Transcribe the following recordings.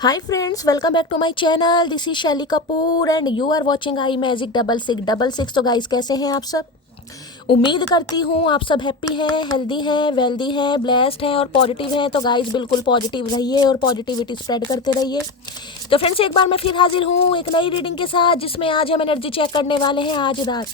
Hi friends, welcome back to my channel. This is Shelly Kapoor and you are watching I magic 6666। तो guys कैसे हैं आप सब? उम्मीद करती हूँ आप सब हैप्पी हैं, हेल्दी हैं, वेल्दी हैं, ब्लेस्ड हैं और पॉजिटिव हैं। तो गाइस बिल्कुल पॉजिटिव रहिए और पॉजिटिविटी स्प्रेड करते रहिए। तो फ्रेंड्स एक बार मैं फिर हाजिर हूँ एक नई रीडिंग के साथ, जिसमें आज हम एनर्जी चेक करने वाले हैं आज रात,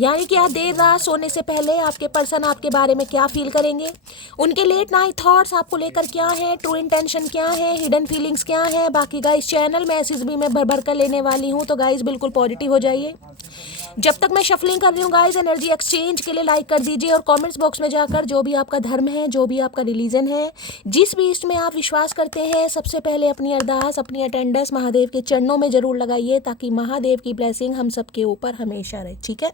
यानी कि आज देर रात सोने से पहले आपके पर्सन आपके बारे में क्या फील करेंगे, उनके लेट नाइट थॉट्स आपको लेकर क्या है, ट्रू इंटेंशन क्या है, हिडन फीलिंग्स क्या है। बाकी गाइस चैनल मैसेज भी मैं भर भर कर लेने वाली हूँ, तो गाइस बिल्कुल पॉजिटिव हो जाइए। जब तक मैं शफलिंग कर रही हूँ गाइस, एनर्जी एक्सचेंज के लिए लाइक कर दीजिए और कमेंट्स बॉक्स में जाकर जो भी आपका धर्म है, जो भी आपका रिलीजन है, जिस भी इष्ट में आप विश्वास करते हैं, सबसे पहले अपनी अरदास, अपनी अटेंडेंस महादेव के चरणों में जरूर लगाइए, ताकि महादेव की ब्लेसिंग हम सबके ऊपर हमेशा रहे। ठीक है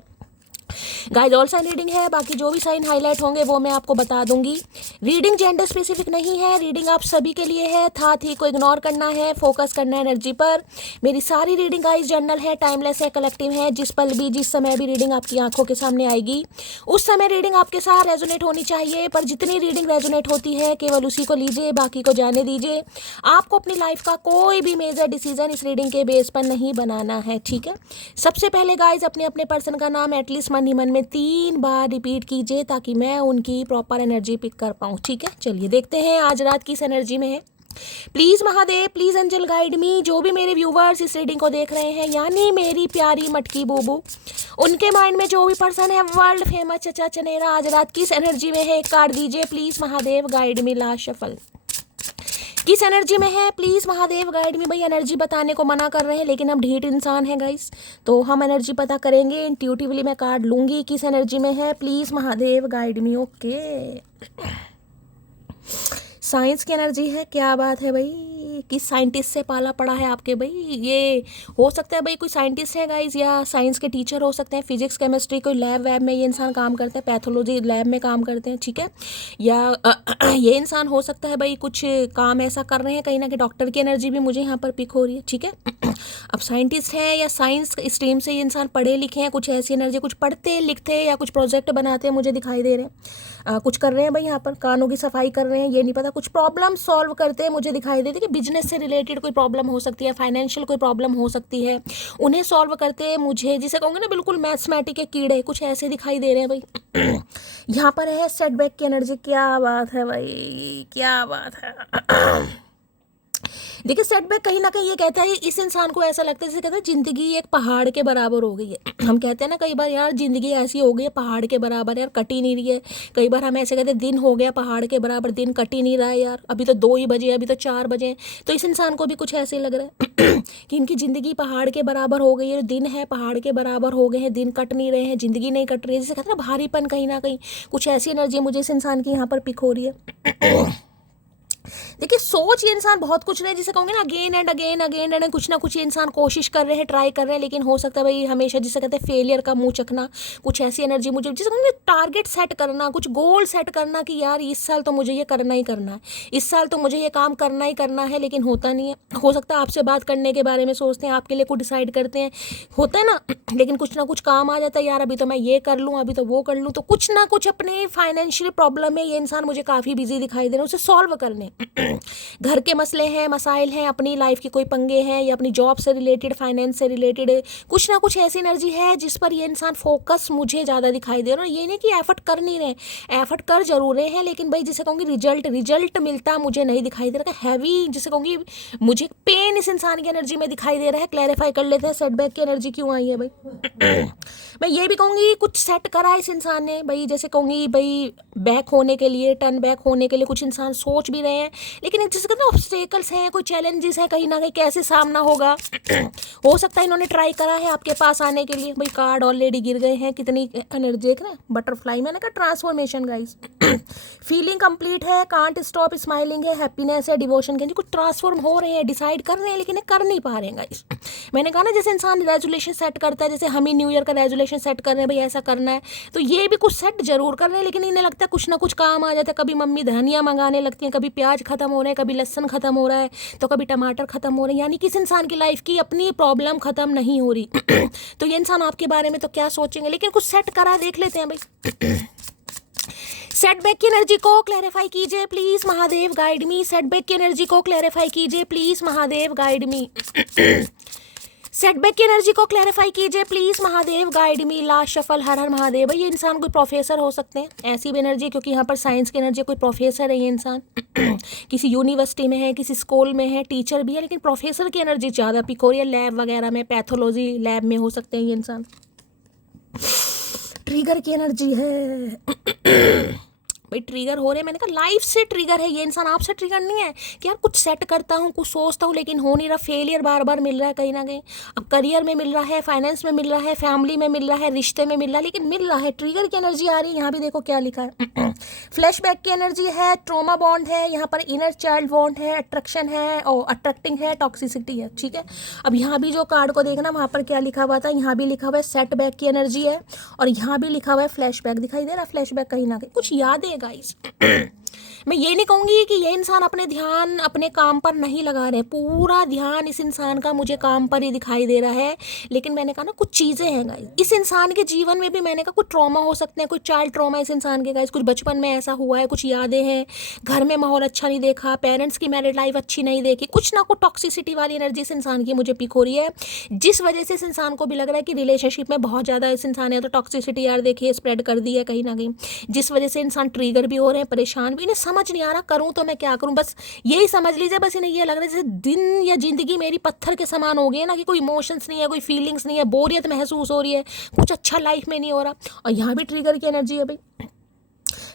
गाइस, ऑल साइन रीडिंग है, बाकी जो भी साइन हाईलाइट होंगे वो मैं आपको बता दूंगी। रीडिंग जेंडर स्पेसिफिक नहीं है, रीडिंग आप सभी के लिए है। था थी को इग्नोर करना है, फोकस करना है एनर्जी पर। मेरी सारी रीडिंग गाइस जनरल है, टाइमलेस है, कलेक्टिव है। जिस पल भी जिस समय भी रीडिंग आपकी आंखों के सामने आएगी, उस समय रीडिंग आपके साथ रेजोनेट होनी चाहिए। पर जितनी रीडिंग रेजोनेट होती है केवल उसी को लीजिए, बाकी को जाने दीजिए। आपको अपनी लाइफ का कोई भी मेजर डिसीजन इस रीडिंग के बेस पर नहीं बनाना है। ठीक है, सबसे पहले गाइस अपने अपने पर्सन का नाम एटलीस्ट मन ही मन में 3 बार रिपीट कीजिए, ताकि मैं उनकी प्रॉपर एनर्जी पिक कर पाऊँ। ठीक है, चलिए देखते हैं आज रात किस एनर्जी में है। Please Mahadev, please angel guide me. जो भी मेरे व्यूवर्स इस रीडिंग को देख रहे हैं, यानी मेरी प्यारी मटकी बूबू, उनके माइंड में जो भी पर्सन है वर्ल्ड फेमस चचा चनेरा, आज रात किस एनर्जी में है, एक कार्ड दीजिए please Mahadev, guide me. Last shuffle किस एनर्जी में है, प्लीज महादेव गाइड में। भाई एनर्जी बताने को मना कर रहे हैं, लेकिन हम ढीठ इंसान हैं गाइस, तो हम एनर्जी पता करेंगे। इंट्यूटिवली मैं कार्ड लूंगी, किस एनर्जी में है, please Mahadev guide me. Okay, science की एनर्जी है, क्या बात है भाई। किस साइंटिस्ट से पाला पड़ा है आपके भाई? ये हो सकता है भाई कोई साइंटिस्ट है गाइस, या साइंस के टीचर हो सकते हैं, फिजिक्स केमिस्ट्री कोई लैब वैब में ये इंसान काम करते हैं, पैथोलॉजी लैब में काम करते हैं। ठीक है, या ये इंसान हो सकता है भाई कुछ काम ऐसा कर रहे हैं, कहीं ना कहीं डॉक्टर की एनर्जी भी मुझे यहाँ पर पिक हो रही है। ठीक है, अब साइंटिस्ट हैं या साइंस स्ट्रीम से ये इंसान पढ़े लिखे हैं, कुछ ऐसी एनर्जी, कुछ पढ़ते लिखते या कुछ प्रोजेक्ट बनाते हैं मुझे दिखाई दे रहे हैं। कुछ कर रहे हैं भाई यहाँ पर, कानों की सफाई कर रहे हैं, ये नहीं पता, कुछ प्रॉब्लम सॉल्व करते हैं मुझे दिखाई देती है कि बिजनेस से रिलेटेड कोई प्रॉब्लम हो सकती है, फाइनेंशियल कोई प्रॉब्लम हो सकती है, उन्हें सॉल्व करते हैं मुझे, जिसे कहूँगे ना बिल्कुल मैथमेटिक के कीड़े, कुछ ऐसे दिखाई दे रहे हैं भाई। यहाँ पर है सेटबैक की एनर्जी, क्या बात है भाई, क्या बात है। देखिए सेटबैक कहीं ना कहीं ये कहता है, इस इंसान को ऐसा लगता है जैसे कहता है जिंदगी एक पहाड़ के बराबर हो गई है। हम कहते हैं ना कई बार, यार जिंदगी ऐसी हो गई है पहाड़ के बराबर, यार कट ही नहीं रही है। कई बार हम ऐसे कहते हैं दिन हो गया पहाड़ के बराबर, दिन कट ही नहीं रहा है यार, अभी तो 2 ही बजे, अभी तो 4 बजे। तो इस इंसान को भी कुछ ऐसे लग रहा है कि इनकी जिंदगी पहाड़ के बराबर हो गई है, दिन है पहाड़ के बराबर हो गए हैं, दिन कट नहीं रहे हैं, जिंदगी नहीं कट रही है, जैसे कहते हैं ना भारीपन, कहीं ना कहीं कुछ ऐसी एनर्जी मुझे इस इंसान की यहाँ पर पिक हो रही है। देखिए सोच ये इंसान बहुत कुछ रहे, जिसे कहूँगे ना again and again again and कुछ ना कुछ ये इंसान कोशिश कर रहे हैं, ट्राई कर रहे हैं, लेकिन हो सकता है भाई हमेशा जिसे कहते हैं फेलियर का मुंह चखना, कुछ ऐसी एनर्जी मुझे, जिसे कहूँगे टारगेट सेट करना, कुछ गोल सेट करना कि यार इस साल तो मुझे ये करना ही करना है, इस साल तो मुझे ये काम करना ही करना है, लेकिन होता नहीं है। हो सकता है आपसे बात करने के बारे में सोचते हैं, आपके लिए कुछ डिसाइड करते हैं, होता है ना, लेकिन कुछ ना कुछ काम आ जाता है, यार अभी तो मैं ये कर लूँ, अभी तो वो कर लूँ। तो कुछ ना कुछ अपने फाइनेंशियल प्रॉब्लम में ये इंसान मुझे काफ़ी बिजी दिखाई दे रहा है, उसे सॉल्व करने। घर के मसले हैं, मसाइल हैं, अपनी लाइफ के कोई पंगे हैं, या अपनी जॉब से रिलेटेड, फाइनेंस से रिलेटेड कुछ ना कुछ ऐसी एनर्जी है जिस पर ये इंसान फोकस मुझे ज़्यादा दिखाई दे रहा है। ये नहीं कि एफर्ट कर नहीं रहे, एफर्ट कर जरूर रहे हैं, लेकिन भाई जिसे कहूँगी रिजल्ट मिलता मुझे नहीं दिखाई दे रहा। हैवी जिसे कहूँगी मुझे पेन इस इंसान की एनर्जी में दिखाई दे रहा है। क्लैरिफाई कर लेते हैं सेटबैक की एनर्जी क्यों आई है भाई। मैं ये भी कहूँगी कुछ सेट करा इस इंसान ने भाई, जैसे कहूँगी भाई बैक होने के लिए, टर्न बैक होने के लिए कुछ इंसान सोच भी रहे हैं, लेकिन जिसे कहते हैं ऑब्स्टेकल्स हैं, कोई चैलेंजेस हैं, कहीं ना कहीं कैसे सामना होगा। हो सकता है इन्होंने ट्राई करा है आपके पास आने के लिए। भाई कार्ड ऑलरेडी गिर गए हैं, कितनी एनर्जी है ना, बटरफ्लाई, मैंने कहा ट्रांसफॉर्मेशन गाइस। फीलिंग कंप्लीट है, कांट स्टॉप स्माइलिंग है, हैप्पीनेस है, डिवोशन के कुछ ट्रांसफॉर्म हो रहे हैं, डिसाइड कर रहे हैं, लेकिन कर नहीं पा रहे हैं गाइस। मैंने कहा ना जैसे इंसान रेजोल्यूशन सेट करता है, जैसे हम ही न्यू ईयर का रेजोल्यूशन सेट कर रहे हैं भाई ऐसा करना है, तो ये भी कुछ सेट जरूर कर रहे हैं, लेकिन इन्हें लगता है कुछ ना कुछ काम आ जाता है। कभी मम्मी धनिया मंगाने लगती हैं, कभी प्याज खत्म हो रहे हैं, कभी लहसन खत्म हो रहा है, तो कभी टमाटर खत्म हो रहे हैं, यानी कि इस इंसान की लाइफ की अपनी प्रॉब्लम खत्म नहीं हो रही। तो ये इंसान आपके बारे में तो क्या सोचेंगे, लेकिन कुछ सेट करा देख लेते हैं भाई। सेटबैक की एनर्जी को क्लैरिफाई कीजिए please Mahadev guide me. Setback की एनर्जी को क्लैरिफाई कीजिए please Mahadev guide me. Setback की एनर्जी को क्लैरिफाई कीजिए please Mahadev guide me. Last shuffle. Har Har Mahadev. भाई ये इंसान कोई प्रोफेसर हो सकते हैं, ऐसी भी एनर्जी, क्योंकि यहाँ पर साइंस की एनर्जी, कोई प्रोफेसर है ये इंसान। किसी यूनिवर्सिटी में है, किसी स्कूल में है, टीचर भी है, लेकिन प्रोफेसर की एनर्जी ज़्यादा पिक हो रही है। लैब वगैरह में, पैथोलॉजी लैब में हो सकते हैं ये इंसान। ट्रिगर की एनर्जी है। भाई ट्रिगर हो रहे हैं, मैंने कहा लाइफ से ट्रिगर है ये इंसान, आपसे ट्रिगर नहीं है कि यार कुछ सेट करता हूँ, कुछ सोचता हूँ, लेकिन हो नहीं रहा। फेलियर बार बार मिल रहा है कहीं ना कहीं। अब करियर में मिल रहा है, फाइनेंस में मिल रहा है, फैमिली में मिल रहा है, रिश्ते में मिल रहा है, लेकिन मिल रहा है। ट्रिगर की एनर्जी आ रही है। यहाँ भी देखो क्या लिखा है। फ्लैशबैक की एनर्जी है, ट्रोमा बॉन्ड है, यहाँ पर इनर चाइल्ड बॉन्ड है, अट्रैक्शन है और अट्रैक्टिंग है, टॉक्सिसिटी है। ठीक है, अब यहाँ भी जो कार्ड को देखना, वहाँ पर क्या लिखा हुआ था, यहाँ भी लिखा हुआ है सेटबैक की एनर्जी है, और यहाँ भी लिखा हुआ है फ्लैशबैक। दिखाई दे रहा फ्लैशबैक कहीं ना कहीं कुछ याद है गाइस। मैं ये नहीं कहूँगी कि ये इंसान अपने ध्यान अपने काम पर नहीं लगा रहे, पूरा ध्यान इस इंसान का मुझे काम पर ही दिखाई दे रहा है, लेकिन मैंने कहा ना कुछ चीज़ें हैं गाइस इस इंसान के जीवन में भी। मैंने कहा कुछ ट्रॉमा हो सकते हैं, कुछ चाइल्ड ट्रॉमा इस इंसान के गाइस, कुछ बचपन में ऐसा हुआ है, कुछ यादें हैं, घर में माहौल अच्छा नहीं देखा, पेरेंट्स की मैरिड लाइफ अच्छी नहीं देखी, कुछ ना कुछ टॉक्सिसिटी वाली एनर्जी इस इंसान की मुझे पिक हो रही है, जिस वजह से इस इंसान को भी लग रहा है कि रिलेशनशिप में बहुत ज़्यादा इस इंसान ने तो टॉक्सिसिटी यार देखिए स्प्रेड कर दी है कहीं ना कहीं, जिस वजह से इंसान ट्रिगर भी हो रहे हैं, परेशान भी। इन्हें समझ नहीं आ रहा करूँ तो मैं क्या करूँ, बस यही समझ लीजिए। बस इन्हें ये लग रहा है जैसे दिन या जिंदगी मेरी पत्थर के समान हो गई है ना, कि कोई इमोशंस नहीं है, कोई फीलिंग्स नहीं है, बोरियत महसूस हो रही है, कुछ अच्छा लाइफ में नहीं हो रहा। और यहाँ भी ट्रिगर की एनर्जी है भाई,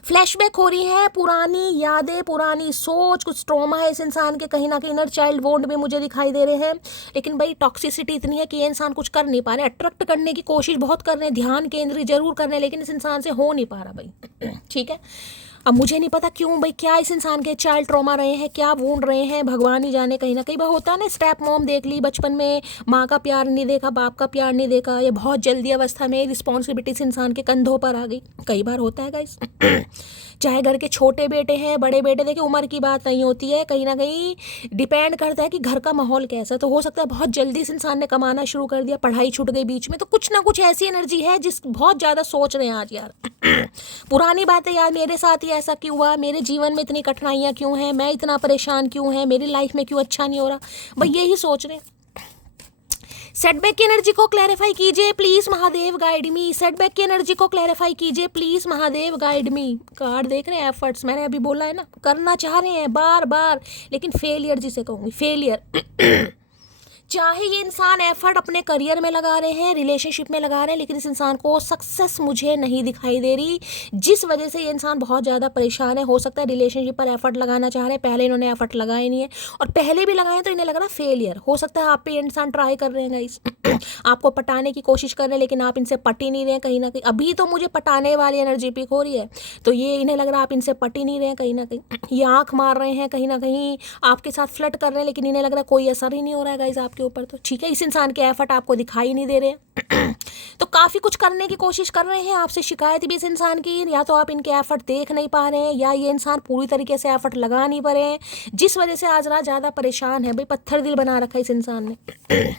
फ्लैशबैक हो रही है, पुरानी यादें, पुरानी सोच, कुछ ट्रॉमा है इस इंसान के कहीं ना कहीं, इनर चाइल्ड वोंड भी मुझे दिखाई दे रहे हैं। लेकिन भाई टॉक्सिसिटी इतनी है कि ये इंसान कुछ कर नहीं पा रहे, अट्रैक्ट करने की कोशिश बहुत कर रहे हैं, ध्यान केंद्रित जरूर कर रहे हैं, लेकिन इस इंसान से हो नहीं पा रहा भाई। ठीक है, अब मुझे नहीं पता क्यों भाई, क्या इस इंसान के चाइल्ड ट्रॉमा रहे हैं, क्या वूंड रहे हैं, भगवान ही जाने। कहीं ना कहीं बार होता है ना, स्टेप मॉम देख ली बचपन में, माँ का प्यार नहीं देखा, बाप का प्यार नहीं देखा, ये बहुत जल्दी अवस्था में रिस्पॉन्सिबिलिटी इस इंसान के कंधों पर आ गई। कई बार होता है गाइस। चाहे घर के छोटे बेटे हैं, बड़े बेटे, देखिए उम्र की बात नहीं होती है, कहीं ना कहीं डिपेंड करता है कि घर का माहौल कैसा है। तो हो सकता है बहुत जल्दी इस इंसान ने कमाना शुरू कर दिया, पढ़ाई छूट गई बीच में, तो कुछ ना कुछ ऐसी एनर्जी है जिस बहुत ज़्यादा सोच रहे हैं आज यार। पुरानी बातें यार, मेरे साथ ही ऐसा क्यों हुआ, मेरे जीवन में इतनी कठिनाइयाँ क्यों हैं, मैं इतना परेशान क्यों है, मेरी लाइफ में क्यों अच्छा नहीं हो रहा, भाई यही सोच रहे हैं। सेटबैक की एनर्जी को क्लैरिफाई कीजिए please Mahadev guide me. Setback की एनर्जी को क्लैरिफाई कीजिए please Mahadev guide me. Card देख रहे हैं, एफर्ट्स मैंने अभी बोला है ना, करना चाह रहे हैं बार बार, लेकिन फेलियर जिसे कहूँगी, फेलियर। चाहे ये इंसान एफर्ट अपने करियर में लगा रहे हैं, रिलेशनशिप में लगा रहे हैं, लेकिन इस इंसान को सक्सेस मुझे नहीं दिखाई दे रही, जिस वजह से ये इंसान बहुत ज़्यादा परेशान है। हो सकता है रिलेशनशिप पर एफर्ट लगाना चाह रहे हैं, पहले इन्होंने एफर्ट लगाए नहीं है, और पहले भी लगाए तो इन्हें लग रहा फेलियर। हो सकता है आप पे इंसान ट्राई कर रहे हैं गाइस, आपको पटाने की कोशिश कर रहे हैं, लेकिन आप इनसे पट ही नहीं रहे हैं कहीं ना कहीं। अभी तो मुझे पटाने वाली एनर्जी पिक हो रही है, तो ये इन्हें लग रहा है आप इनसे पट ही नहीं रहे हैं कहीं ना कहीं। ये आँख मार रहे हैं कहीं ना कहीं, आपके साथ फ्लर्ट कर रहे हैं, लेकिन इन्हें लग रहा है कोई असर ही नहीं हो रहा है गाइस आपके ऊपर। तो ठीक है, इस इंसान के एफर्ट आपको दिखाई नहीं दे रहे। तो काफ़ी कुछ करने की कोशिश कर रहे हैं, आपसे शिकायत भी इस इंसान की, या तो आप इनके एफर्ट देख नहीं पा रहे हैं, या ये इंसान पूरी तरीके से एफर्ट लगा नहीं पा रहे हैं, जिस वजह से आज रात ज़्यादा परेशान है। भाई पत्थर दिल बना रखा है इस इंसान ने।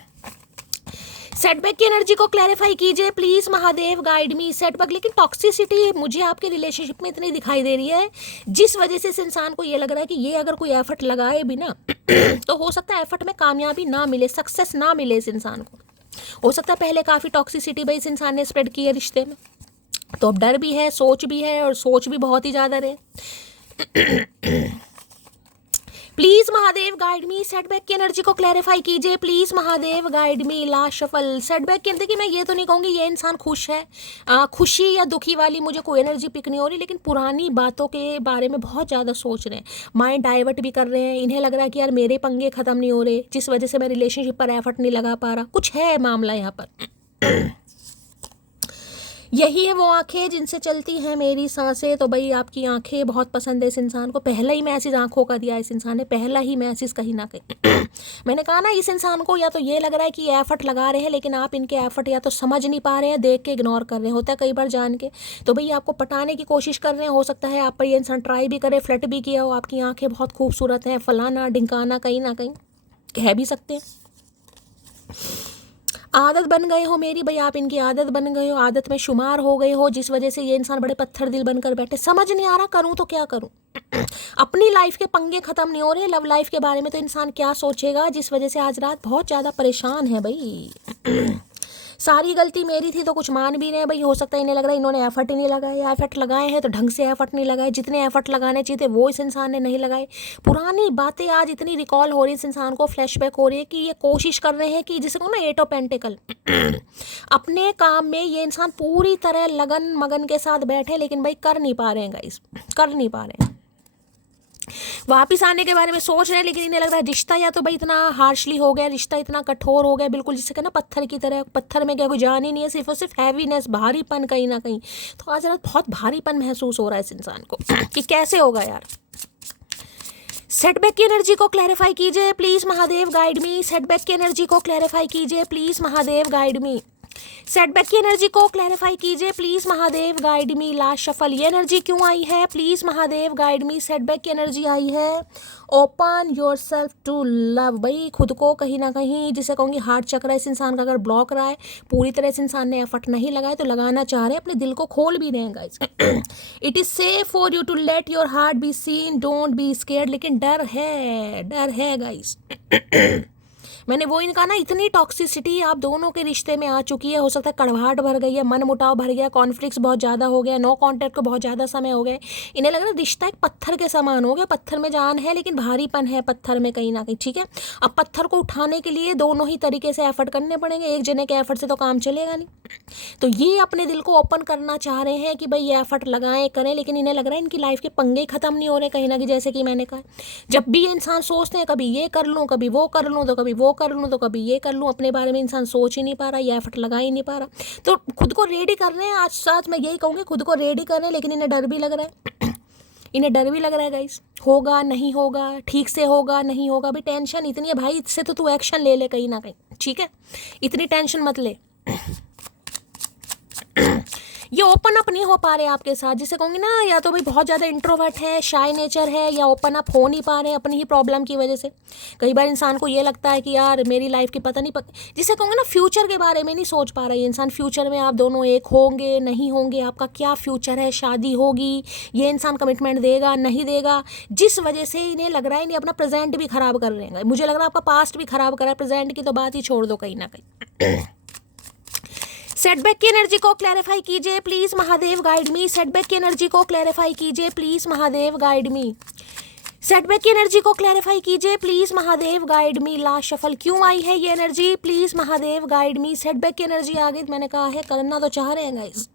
सेटबैक की एनर्जी को क्लैरिफाई कीजिए please Mahadev guide me. Setback, लेकिन टॉक्सिसिटी मुझे आपके रिलेशनशिप में इतनी दिखाई दे रही है, जिस वजह से इस इंसान को ये लग रहा है कि ये अगर कोई एफर्ट लगाए भी ना तो हो सकता है एफर्ट में कामयाबी ना मिले, सक्सेस ना मिले इस इंसान को। हो सकता है पहले काफ़ी टॉक्सिसिटी भाई इस इंसान ने स्प्रेड की है रिश्ते में, तो अब डर भी है, सोच भी है, और सोच भी बहुत ही ज़्यादा रहे। Please Mahadev guide me. Setback की एनर्जी को क्लैरिफाई कीजिए please Mahadev guide me. Last shuffle. Setback की एनर्जी, मैं ये तो नहीं कहूँगी ये इंसान खुश है, खुशी या दुखी वाली मुझे कोई एनर्जी पिक नहीं हो रही, लेकिन पुरानी बातों के बारे में बहुत ज़्यादा सोच रहे हैं, माइंड डाइवर्ट भी कर रहे हैं। इन्हें लग रहा है कि यार मेरे पंगे ख़त्म नहीं हो रहे, जिस वजह से मैं रिलेशनशिप पर एफर्ट नहीं लगा पा रहा, कुछ है मामला यहाँ पर। यही है वो आंखें जिनसे चलती हैं मेरी सांसें। तो भाई आपकी आंखें बहुत पसंद है इस इंसान को, पहला ही मैसेज आंखों का दिया इस इंसान ने, पहला ही मैसेज कहीं ना कहीं। मैंने कहा ना इस इंसान को या तो ये लग रहा है कि ये एफर्ट लगा रहे हैं, लेकिन आप इनके एफर्ट या तो समझ नहीं पा रहे हैं, देख के इग्नोर कर रहे हैं, होता है कई बार जान के। तो भाई आपको पटाने की कोशिश कर रहे हैं, हो सकता है आप पर ये इंसान ट्राई भी करे, फ्लर्ट भी किया हो, आपकी आंखें बहुत खूबसूरत हैं, फलाना ढिंकाना, कहीं ना कहीं कह भी सकते हैं। आदत बन गए हो मेरी भाई, आप इनकी आदत बन गए हो, आदत में शुमार हो गए हो, जिस वजह से ये इंसान बड़े पत्थर दिल बनकर बैठे। समझ नहीं आ रहा करूं तो क्या करूं। अपनी लाइफ के पंगे खत्म नहीं हो रहे, लव लाइफ के बारे में तो इंसान क्या सोचेगा, जिस वजह से आज रात बहुत ज़्यादा परेशान है भाई। सारी गलती मेरी थी तो कुछ मान भी रहे हैं भाई। हो सकता है इन्हें लग रहा है इन्होंने एफर्ट ही नहीं लगाए, एफर्ट लगाए हैं तो ढंग से एफर्ट नहीं लगाए, जितने एफर्ट लगाने चाहिए थे वो इस इंसान ने नहीं लगाए। पुरानी बातें आज इतनी रिकॉल हो रही है इस इंसान को, फ्लैशबैक हो रही है कि ये कोशिश कर रहे हैं कि जिसे को ना 8 ऑफ पेंटिकल अपने काम में ये इंसान पूरी तरह लगन मगन के साथ बैठे, लेकिन भाई कर नहीं पा रहे हैं गाइस, कर नहीं पा रहे हैं। वापिस आने के बारे में सोच रहे हैं, लेकिन इन्हें लग रहा है रिश्ता या तो भाई इतना हार्शली हो गया, रिश्ता इतना कठोर हो गया, बिल्कुल जिससे कहना पत्थर की तरह, पत्थर में क्या कोई जान ही नहीं है, सिर्फ और सिर्फ हैवीनेस, भारीपन कहीं ना कहीं। तो आज रात बहुत भारीपन महसूस हो रहा है इस इंसान को कि कैसे होगा यार। सेटबैक की एनर्जी को क्लैरिफाई कीजिए please Mahadev, guide me. Setback की एनर्जी को क्लैरिफाई कीजिए please Mahadev, guide me. Setback की एनर्जी को क्लैरिफाई कीजिए please Mahadev, guide me. Last shuffle, ये एनर्जी क्यों आई है please Mahadev, guide me. Setback की एनर्जी आई है open yourself to love. भाई खुद को कहीं ना कहीं, जिसे कहूँगी हार्ट चक्र इस इंसान का अगर ब्लॉक रहा है, पूरी तरह से इंसान ने एफर्ट नहीं लगाए तो लगाना चाह रहे हैं, अपने दिल को खोल भी रहे हैं guys. It is safe for you to let your heart be seen, don't be scared. लेकिन डर है गाइस। मैंने वो इनका ना, इतनी टॉक्सिसिटी आप दोनों के रिश्ते में आ चुकी है, हो सकता है कड़वाहट भर गई है, मन मुटाव भर गया, कॉन्फ्लिक्ट्स बहुत ज़्यादा हो गया, नो कॉन्टैक्ट को बहुत ज़्यादा समय हो गए। इन्हें लग रहा है रिश्ता एक पत्थर के समान हो गया, पत्थर में जान है लेकिन भारीपन है पत्थर में कहीं ना कहीं, ठीक है। अब पत्थर को उठाने के लिए दोनों ही तरीके से एफर्ट करने पड़ेंगे, एक जने के एफर्ट से तो काम चलेगा नहीं। तो ये अपने दिल को ओपन करना चाह रहे हैं कि भाई ये एफर्ट लगाएं करें, लेकिन इन्हें लग रहा है इनकी लाइफ के पंगे खत्म नहीं हो रहे कहीं ना कहीं। जैसे कि मैंने कहा, जब भी ये इंसान सोचते हैं कभी ये कर लूँ, कभी वो कर लूँ, तो कभी वो कर लूँ, तो कभी ये कर लूँ, अपने बारे में इंसान सोच ही नहीं पा रहा, ये एफर्ट लगा ही नहीं पा रहा। तो खुद को रेडी कर रहे हैं, आज साथ मैं यही कहूँगी, खुद को रेडी कर रहे हैं, लेकिन इन्हें डर भी लग रहा है। इन्हें डर भी लग रहा है गाइस, होगा नहीं होगा, ठीक से होगा नहीं होगा। भाई टेंशन इतनी है भाई, इससे तो तू एक्शन ले ले कहीं ना कहीं, ठीक है। इतनी टेंशन मत ले। ये ओपन अप नहीं हो पा रहे आपके साथ, जिसे कहूँगी ना, या तो भाई बहुत ज़्यादा इंट्रोवर्ट है, शाय नेचर है, या ओपन अप हो नहीं पा रहे हैं अपनी ही प्रॉब्लम की वजह से। कई बार इंसान को ये लगता है कि यार मेरी लाइफ की पता नहीं, जिसे कहूँगी ना फ्यूचर के बारे में नहीं सोच पा रहा है इंसान। फ्यूचर में आप दोनों एक होंगे नहीं होंगे, आपका क्या फ्यूचर है, शादी होगी, ये इंसान कमिटमेंट देगा नहीं देगा, जिस वजह से इन्हें लग रहा है इन्हें अपना प्रेजेंट भी खराब कर रहे हैं। मुझे लग रहा है आपका पास्ट भी खराब कर रहा है, प्रेजेंट की तो बात ही छोड़ दो कहीं ना कहीं। सेटबैक की एनर्जी को क्लैरिफाई कीजिए please Mahadev, guide me. Setback की एनर्जी को क्लैरिफाई कीजिए please Mahadev, guide me. Setback की एनर्जी को क्लैरिफाई कीजिए please Mahadev, guide me. Last shuffle, क्यों आई है ये energy please Mahadev, guide me. Setback की एनर्जी आ गई, मैंने कहा है करना तो चाह रहे हैं गाइस।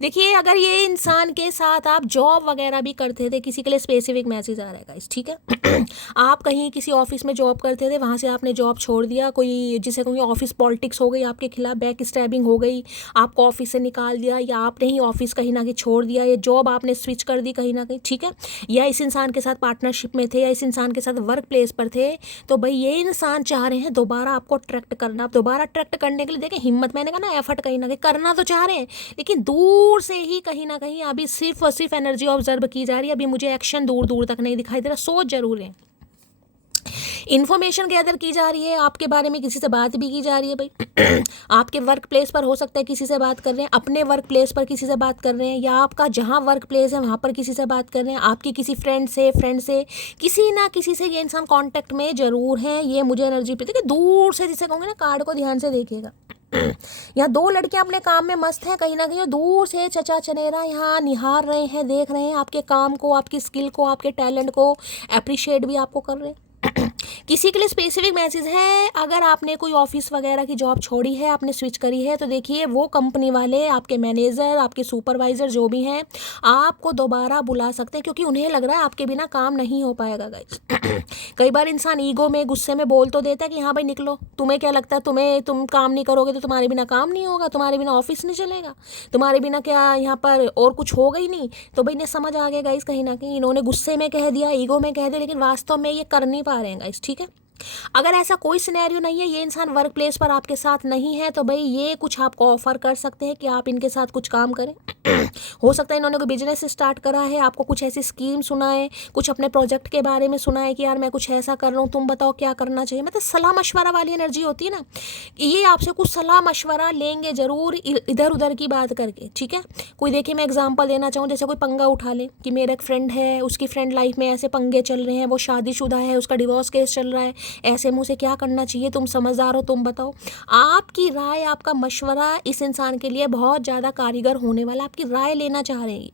देखिए, अगर ये इंसान के साथ आप जॉब वगैरह भी करते थे, किसी के लिए स्पेसिफिक मैसेज आ रहा है गाइस, ठीक है। आप कहीं किसी ऑफिस में जॉब करते थे, वहाँ से आपने जॉब छोड़ दिया, कोई जिसे कहूँगी ऑफिस पॉलिटिक्स हो गई आपके खिलाफ, बैक स्टैबिंग हो गई, आपको ऑफिस से निकाल दिया, या आपने ही ऑफिस कहीं ना कहीं छोड़ दिया, या जॉब आपने स्विच कर दी कहीं ना कहीं, ठीक है। या इस इंसान के साथ पार्टनरशिप में थे, या इस इंसान के साथ वर्क प्लेस पर थे, तो भाई ये इंसान चाह रहे हैं दोबारा आपको अट्रैक्ट करना। दोबारा अट्रैक्ट करने के लिए देखें हिम्मत, मैंने कहा ना एफर्ट कहीं ना कहीं करना तो चाह रहे हैं, लेकिन दूर से ही कहीं ना कहीं अभी सिर्फ और सिर्फ एनर्जी ऑब्जर्व की जा रही है। अभी मुझे एक्शन दूर दूर तक नहीं दिखाई दे रहा, सोच जरूर है, इन्फॉर्मेशन गैदर की जा रही है आपके बारे में, किसी से बात भी की जा रही है भाई। आपके वर्क प्लेस पर हो सकता है किसी से बात कर रहे हैं, अपने वर्क प्लेस पर किसी से बात कर रहे हैं, या आपका जहाँ वर्क प्लेस है वहाँ पर किसी से बात कर रहे हैं, आपकी किसी फ्रेंड से किसी ना किसी से ये इंसान कांटेक्ट में जरूर है। ये मुझे एनर्जी पे देखिए, दूर से जिसे कहूँगे ना, कार्ड को ध्यान से देखिएगा। यहाँ 2 लड़कियां अपने काम में मस्त हैं कहीं ना कहीं, दूर से चचा चनेरा यहाँ निहार रहे हैं, देख रहे हैं आपके काम को, आपकी स्किल को, आपके टैलेंट को, अप्रिशिएट भी आपको कर रहे हैं। किसी के लिए स्पेसिफिक मैसेज है, अगर आपने कोई ऑफिस वगैरह की जॉब छोड़ी है, आपने स्विच करी है, तो देखिए वो कंपनी वाले, आपके मैनेजर, आपके सुपरवाइजर जो भी हैं, आपको दोबारा बुला सकते हैं, क्योंकि उन्हें लग रहा है आपके बिना काम नहीं हो पाएगा गाइस। कई बार इंसान ईगो में, गुस्से में बोल तो देता है कि हाँ भाई निकलो, तुम्हें क्या लगता है, तुम काम नहीं करोगे तो तुम्हारे बिना काम नहीं होगा, तुम्हारे बिना ऑफिस नहीं चलेगा, तुम्हारे बिना क्या यहाँ पर और कुछ होगा ही नहीं। तो भाई इन्हें समझ आ गया गाइस, कहीं ना कहीं इन्होंने गुस्से में कह दिया, ईगो में कह दिया, लेकिन वास्तव में ये कर नहीं पा रहे हैं गाइस, ठीक है, अगर ऐसा कोई सिनेरियो नहीं है, ये इंसान वर्क प्लेस पर आपके साथ नहीं है, तो भाई ये कुछ आपको ऑफर कर सकते हैं कि आप इनके साथ कुछ काम करें। हो सकता है इन्होंने कोई बिजनेस स्टार्ट करा है, आपको कुछ ऐसी स्कीम सुनाए, कुछ अपने प्रोजेक्ट के बारे में सुनाए कि यार मैं कुछ ऐसा कर रहा हूँ, तुम बताओ क्या करना चाहिए। मतलब सलाह मशवरा वाली एनर्जी होती है ना, ये आपसे कुछ सलाह मशवरा लेंगे जरूर, इधर उधर की बात करके, ठीक है। कोई देखिए मैं एग्जांपल देना चाहूँ, जैसे कोई पंगा उठा ले कि मेरा एक फ्रेंड है, उसकी फ्रेंड लाइफ में ऐसे पंगे चल रहे हैं, वो शादीशुदा है, उसका डिवोर्स केस चल रहा है, ऐसे मुँह से क्या करना चाहिए, तुम समझदार हो, तुम बताओ। आपकी राय, आपका मशवरा इस इंसान के लिए बहुत ज़्यादा कारीगर होने वाला, आपकी राय लेना चाह रहे हैं।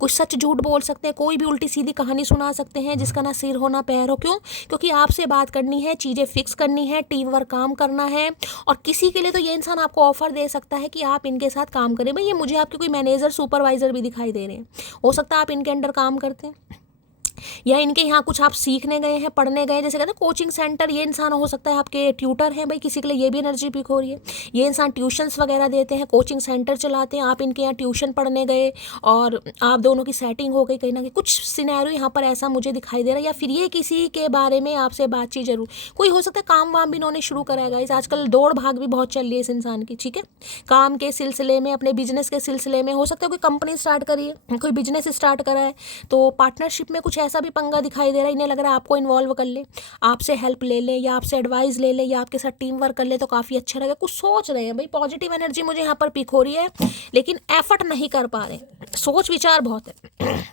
कुछ सच झूठ बोल सकते हैं, कोई भी उल्टी सीधी कहानी सुना सकते हैं जिसका ना सिर हो ना पैर हो। क्यों? क्योंकि आपसे बात करनी है, चीज़ें फिक्स करनी है, टीम वर्क काम करना है। और किसी के लिए तो ये इंसान आपको ऑफर दे सकता है कि आप इनके साथ काम करें। भाई ये मुझे आपके कोई मैनेजर सुपरवाइजर भी दिखाई दे रहे हैं, हो सकता है आप इनके अंडर काम करते हैं, या इनके यहाँ कुछ आप सीखने गए हैं, पढ़ने गए, जैसे कहते हैं कोचिंग सेंटर। ये इंसान हो सकता है आपके ट्यूटर हैं, भाई किसी के लिए ये भी एनर्जी पिक हो रही है। ये इंसान ट्यूशन्स वगैरह देते हैं, कोचिंग सेंटर चलाते हैं, आप इनके यहाँ ट्यूशन पढ़ने गए और आप दोनों की सेटिंग हो गई कहीं ना कहीं। कुछ सिनेरियो यहाँ पर ऐसा मुझे दिखाई दे रहा है, या फिर ये किसी के बारे में आपसे बातचीत जरूर, कोई हो सकता है काम वाम भी इन्होंने शुरू कराएगा। इस आजकल दौड़ भाग भी बहुत चल रही है इस इंसान की, ठीक है। काम के सिलसिले में, अपने बिजनेस के सिलसिले में, हो सकता है कोई कंपनी स्टार्ट करी है, कोई बिजनेस स्टार्ट करा है, तो पार्टनरशिप में कुछ ऐसा भी पंगा दिखाई दे रहा है। इन्हें लग रहा है आपको इन्वॉल्व कर ले, आपसे हेल्प ले ले, या आपसे एडवाइस ले ले, या आपके साथ टीम वर्क कर ले, तो काफ़ी अच्छा लगेगा। कुछ सोच रहे हैं भाई, पॉजिटिव एनर्जी मुझे यहाँ पर पिक हो रही है, लेकिन एफर्ट नहीं कर पा रहे, सोच विचार बहुत है।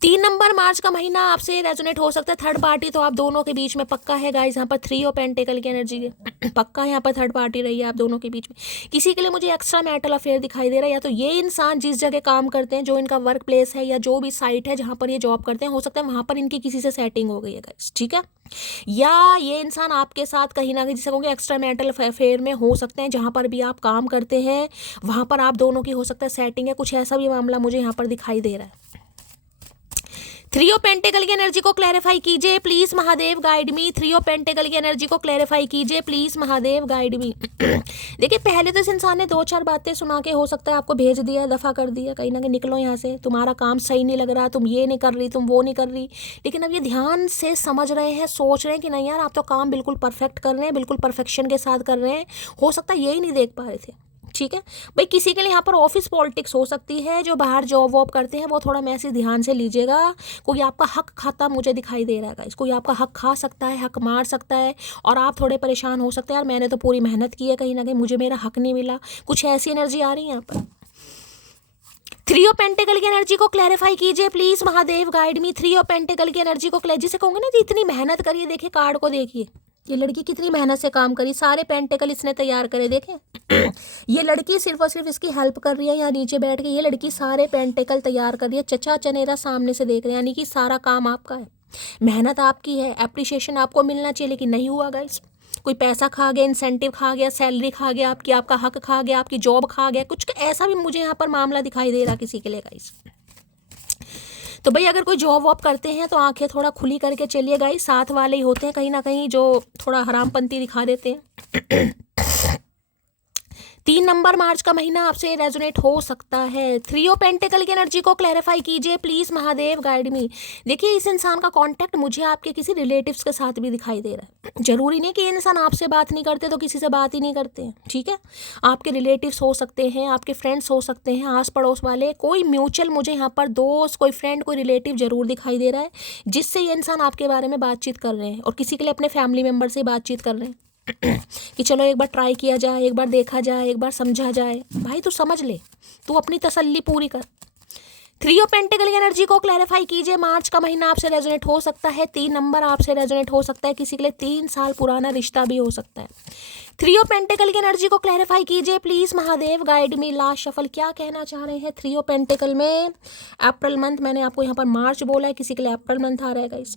3 नंबर मार्च का महीना आपसे रेजोनेट हो सकता है। थर्ड पार्टी तो आप दोनों के बीच में पक्का है गाइस। यहाँ पर 3 ऑफ पेंटिकल की एनर्जी है, पक्का यहाँ पर थर्ड पार्टी रही है आप दोनों के बीच में। किसी के लिए मुझे एक्स्ट्रा मैरिटल अफेयर दिखाई दे रहा है, या तो ये इंसान जिस जगह काम करते हैं, जो इनका वर्क प्लेस है, या जो भी साइट है जहाँ पर ये जॉब करते हैं, हो सकता है वहाँ पर इनकी किसी से सेटिंग हो गई है गाइस, ठीक है। या ये इंसान आपके साथ कहीं ना कहीं, जिसे कहूँगे एक्स्ट्रा मैरिटल अफेयर में हो सकते हैं, जहाँ पर भी आप काम करते हैं वहाँ पर आप दोनों की हो सकता है सेटिंग है। कुछ ऐसा भी मामला मुझे यहाँ पर दिखाई दे रहा है। 3 ऑफ पेंटिकल की एनर्जी को क्लैरिफाई कीजिए please Mahadev, guide me. 3 of pentacles की एनर्जी को क्लैरिफाई कीजिए प्लीज महादेव, गाइड मी। देखिए पहले तो इस इंसान ने 2-4 बातें सुना के हो सकता है आपको भेज दिया, दफा कर दिया, कहीं ना कहीं निकलो यहाँ से, तुम्हारा काम सही नहीं लग रहा, तुम ये नहीं कर रही, तुम वो नहीं कर रही। लेकिन अब ये ध्यान से समझ रहे हैं, सोच रहे हैं कि नहीं यार, आप तो काम बिल्कुल परफेक्ट कर रहे हैं, बिल्कुल परफेक्शन के साथ कर रहे हैं। हो सकता है यही नहीं देख पा रहे थे, ठीक है भाई। किसी के लिए यहाँ पर ऑफिस पॉलिटिक्स हो सकती है, जो बाहर जॉब वॉब करते हैं वो थोड़ा मैसेज ध्यान से लीजिएगा। कोई आपका हक खाता मुझे दिखाई दे रहा है गाइस, कोई आपका हक खा सकता है, हक मार सकता है, और आप थोड़े परेशान हो सकते हैं, यार मैंने तो पूरी मेहनत की है, कहीं ना कहीं मुझे मेरा हक नहीं मिला। कुछ ऐसी एनर्जी आ रही है यहाँ पर। 3 ऑफ पेंटिकल की एनर्जी को क्लैरिफाई कीजिए please Mahadev, guide me. 3 of pentacles की एनर्जी को जिसे कहूँगे ना, इतनी मेहनत करिए। देखिए कार्ड को देखिए, ये लड़की कितनी मेहनत से काम करी, सारे पेंटिकल इसने तैयार करे, देखें। ये लड़की सिर्फ और सिर्फ इसकी हेल्प कर रही है, यहाँ नीचे बैठ के ये लड़की सारे पेंटिकल तैयार कर रही है, चचा चनेरा सामने से देख रहे हैं, यानी कि सारा काम आपका है, मेहनत आपकी है, एप्रिशिएशन आपको मिलना चाहिए, लेकिन नहीं हुआ गाइस। कोई पैसा खा गया, इंसेंटिव खा गया, सैलरी खा गया आपकी, आपका हक खा गया, आपकी जॉब खा गया, कुछ ऐसा भी मुझे यहाँ पर मामला दिखाई दे रहा किसी के लिए गाइस। तो भाई अगर कोई जॉब वॉब करते हैं तो आंखें थोड़ा खुली करके चलिए गाइस। साथ वाले ही होते हैं कहीं ना कहीं जो थोड़ा हरामपंती दिखा देते हैं। 3 नंबर मार्च का महीना आपसे रेजोनेट हो सकता है। 3 ऑफ पेंटिकल की एनर्जी को क्लैरिफाई कीजिए प्लीज महादेव, गाइड मी। देखिए इस इंसान का कांटेक्ट मुझे आपके किसी रिलेटिव्स के साथ भी दिखाई दे रहा है। जरूरी नहीं कि ये इंसान आपसे बात नहीं करते तो किसी से बात ही नहीं करते हैं, ठीक है। आपके रिलेटिव्स हो सकते हैं, आपके फ्रेंड्स हो सकते हैं, आस पड़ोस वाले, कोई म्यूचुअल मुझे यहाँ पर दोस्त, कोई फ्रेंड, कोई रिलेटिव जरूर दिखाई दे रहा है, जिससे ये इंसान आपके बारे में बातचीत कर रहे हैं, और किसी के लिए अपने फैमिली मेम्बर से बातचीत कर रहे हैं कि चलो एक बार ट्राई किया जाए, एक बार देखा जाए, एक बार समझा जाए। भाई तू समझ ले, तू अपनी तसल्ली पूरी कर। 3 ऑफ पेंटिकल की एनर्जी को क्लैरिफाई कीजिए। मार्च का महीना आपसे रेजोनेट हो सकता है। 3 नंबर आपसे रेजोनेट हो सकता है। किसी के लिए 3 साल पुराना रिश्ता भी हो सकता है। 3 ऑफ पेंटिकल की एनर्जी को क्लैरिफाई कीजिए please Mahadev, guide me. Last shuffle क्या कहना चाह रहे हैं 3 ऑफ पेंटिकल में। अप्रैल मंथ, मैंने आपको यहाँ पर मार्च बोला है, किसी के लिए अप्रैल मंथ आ रहेगा इस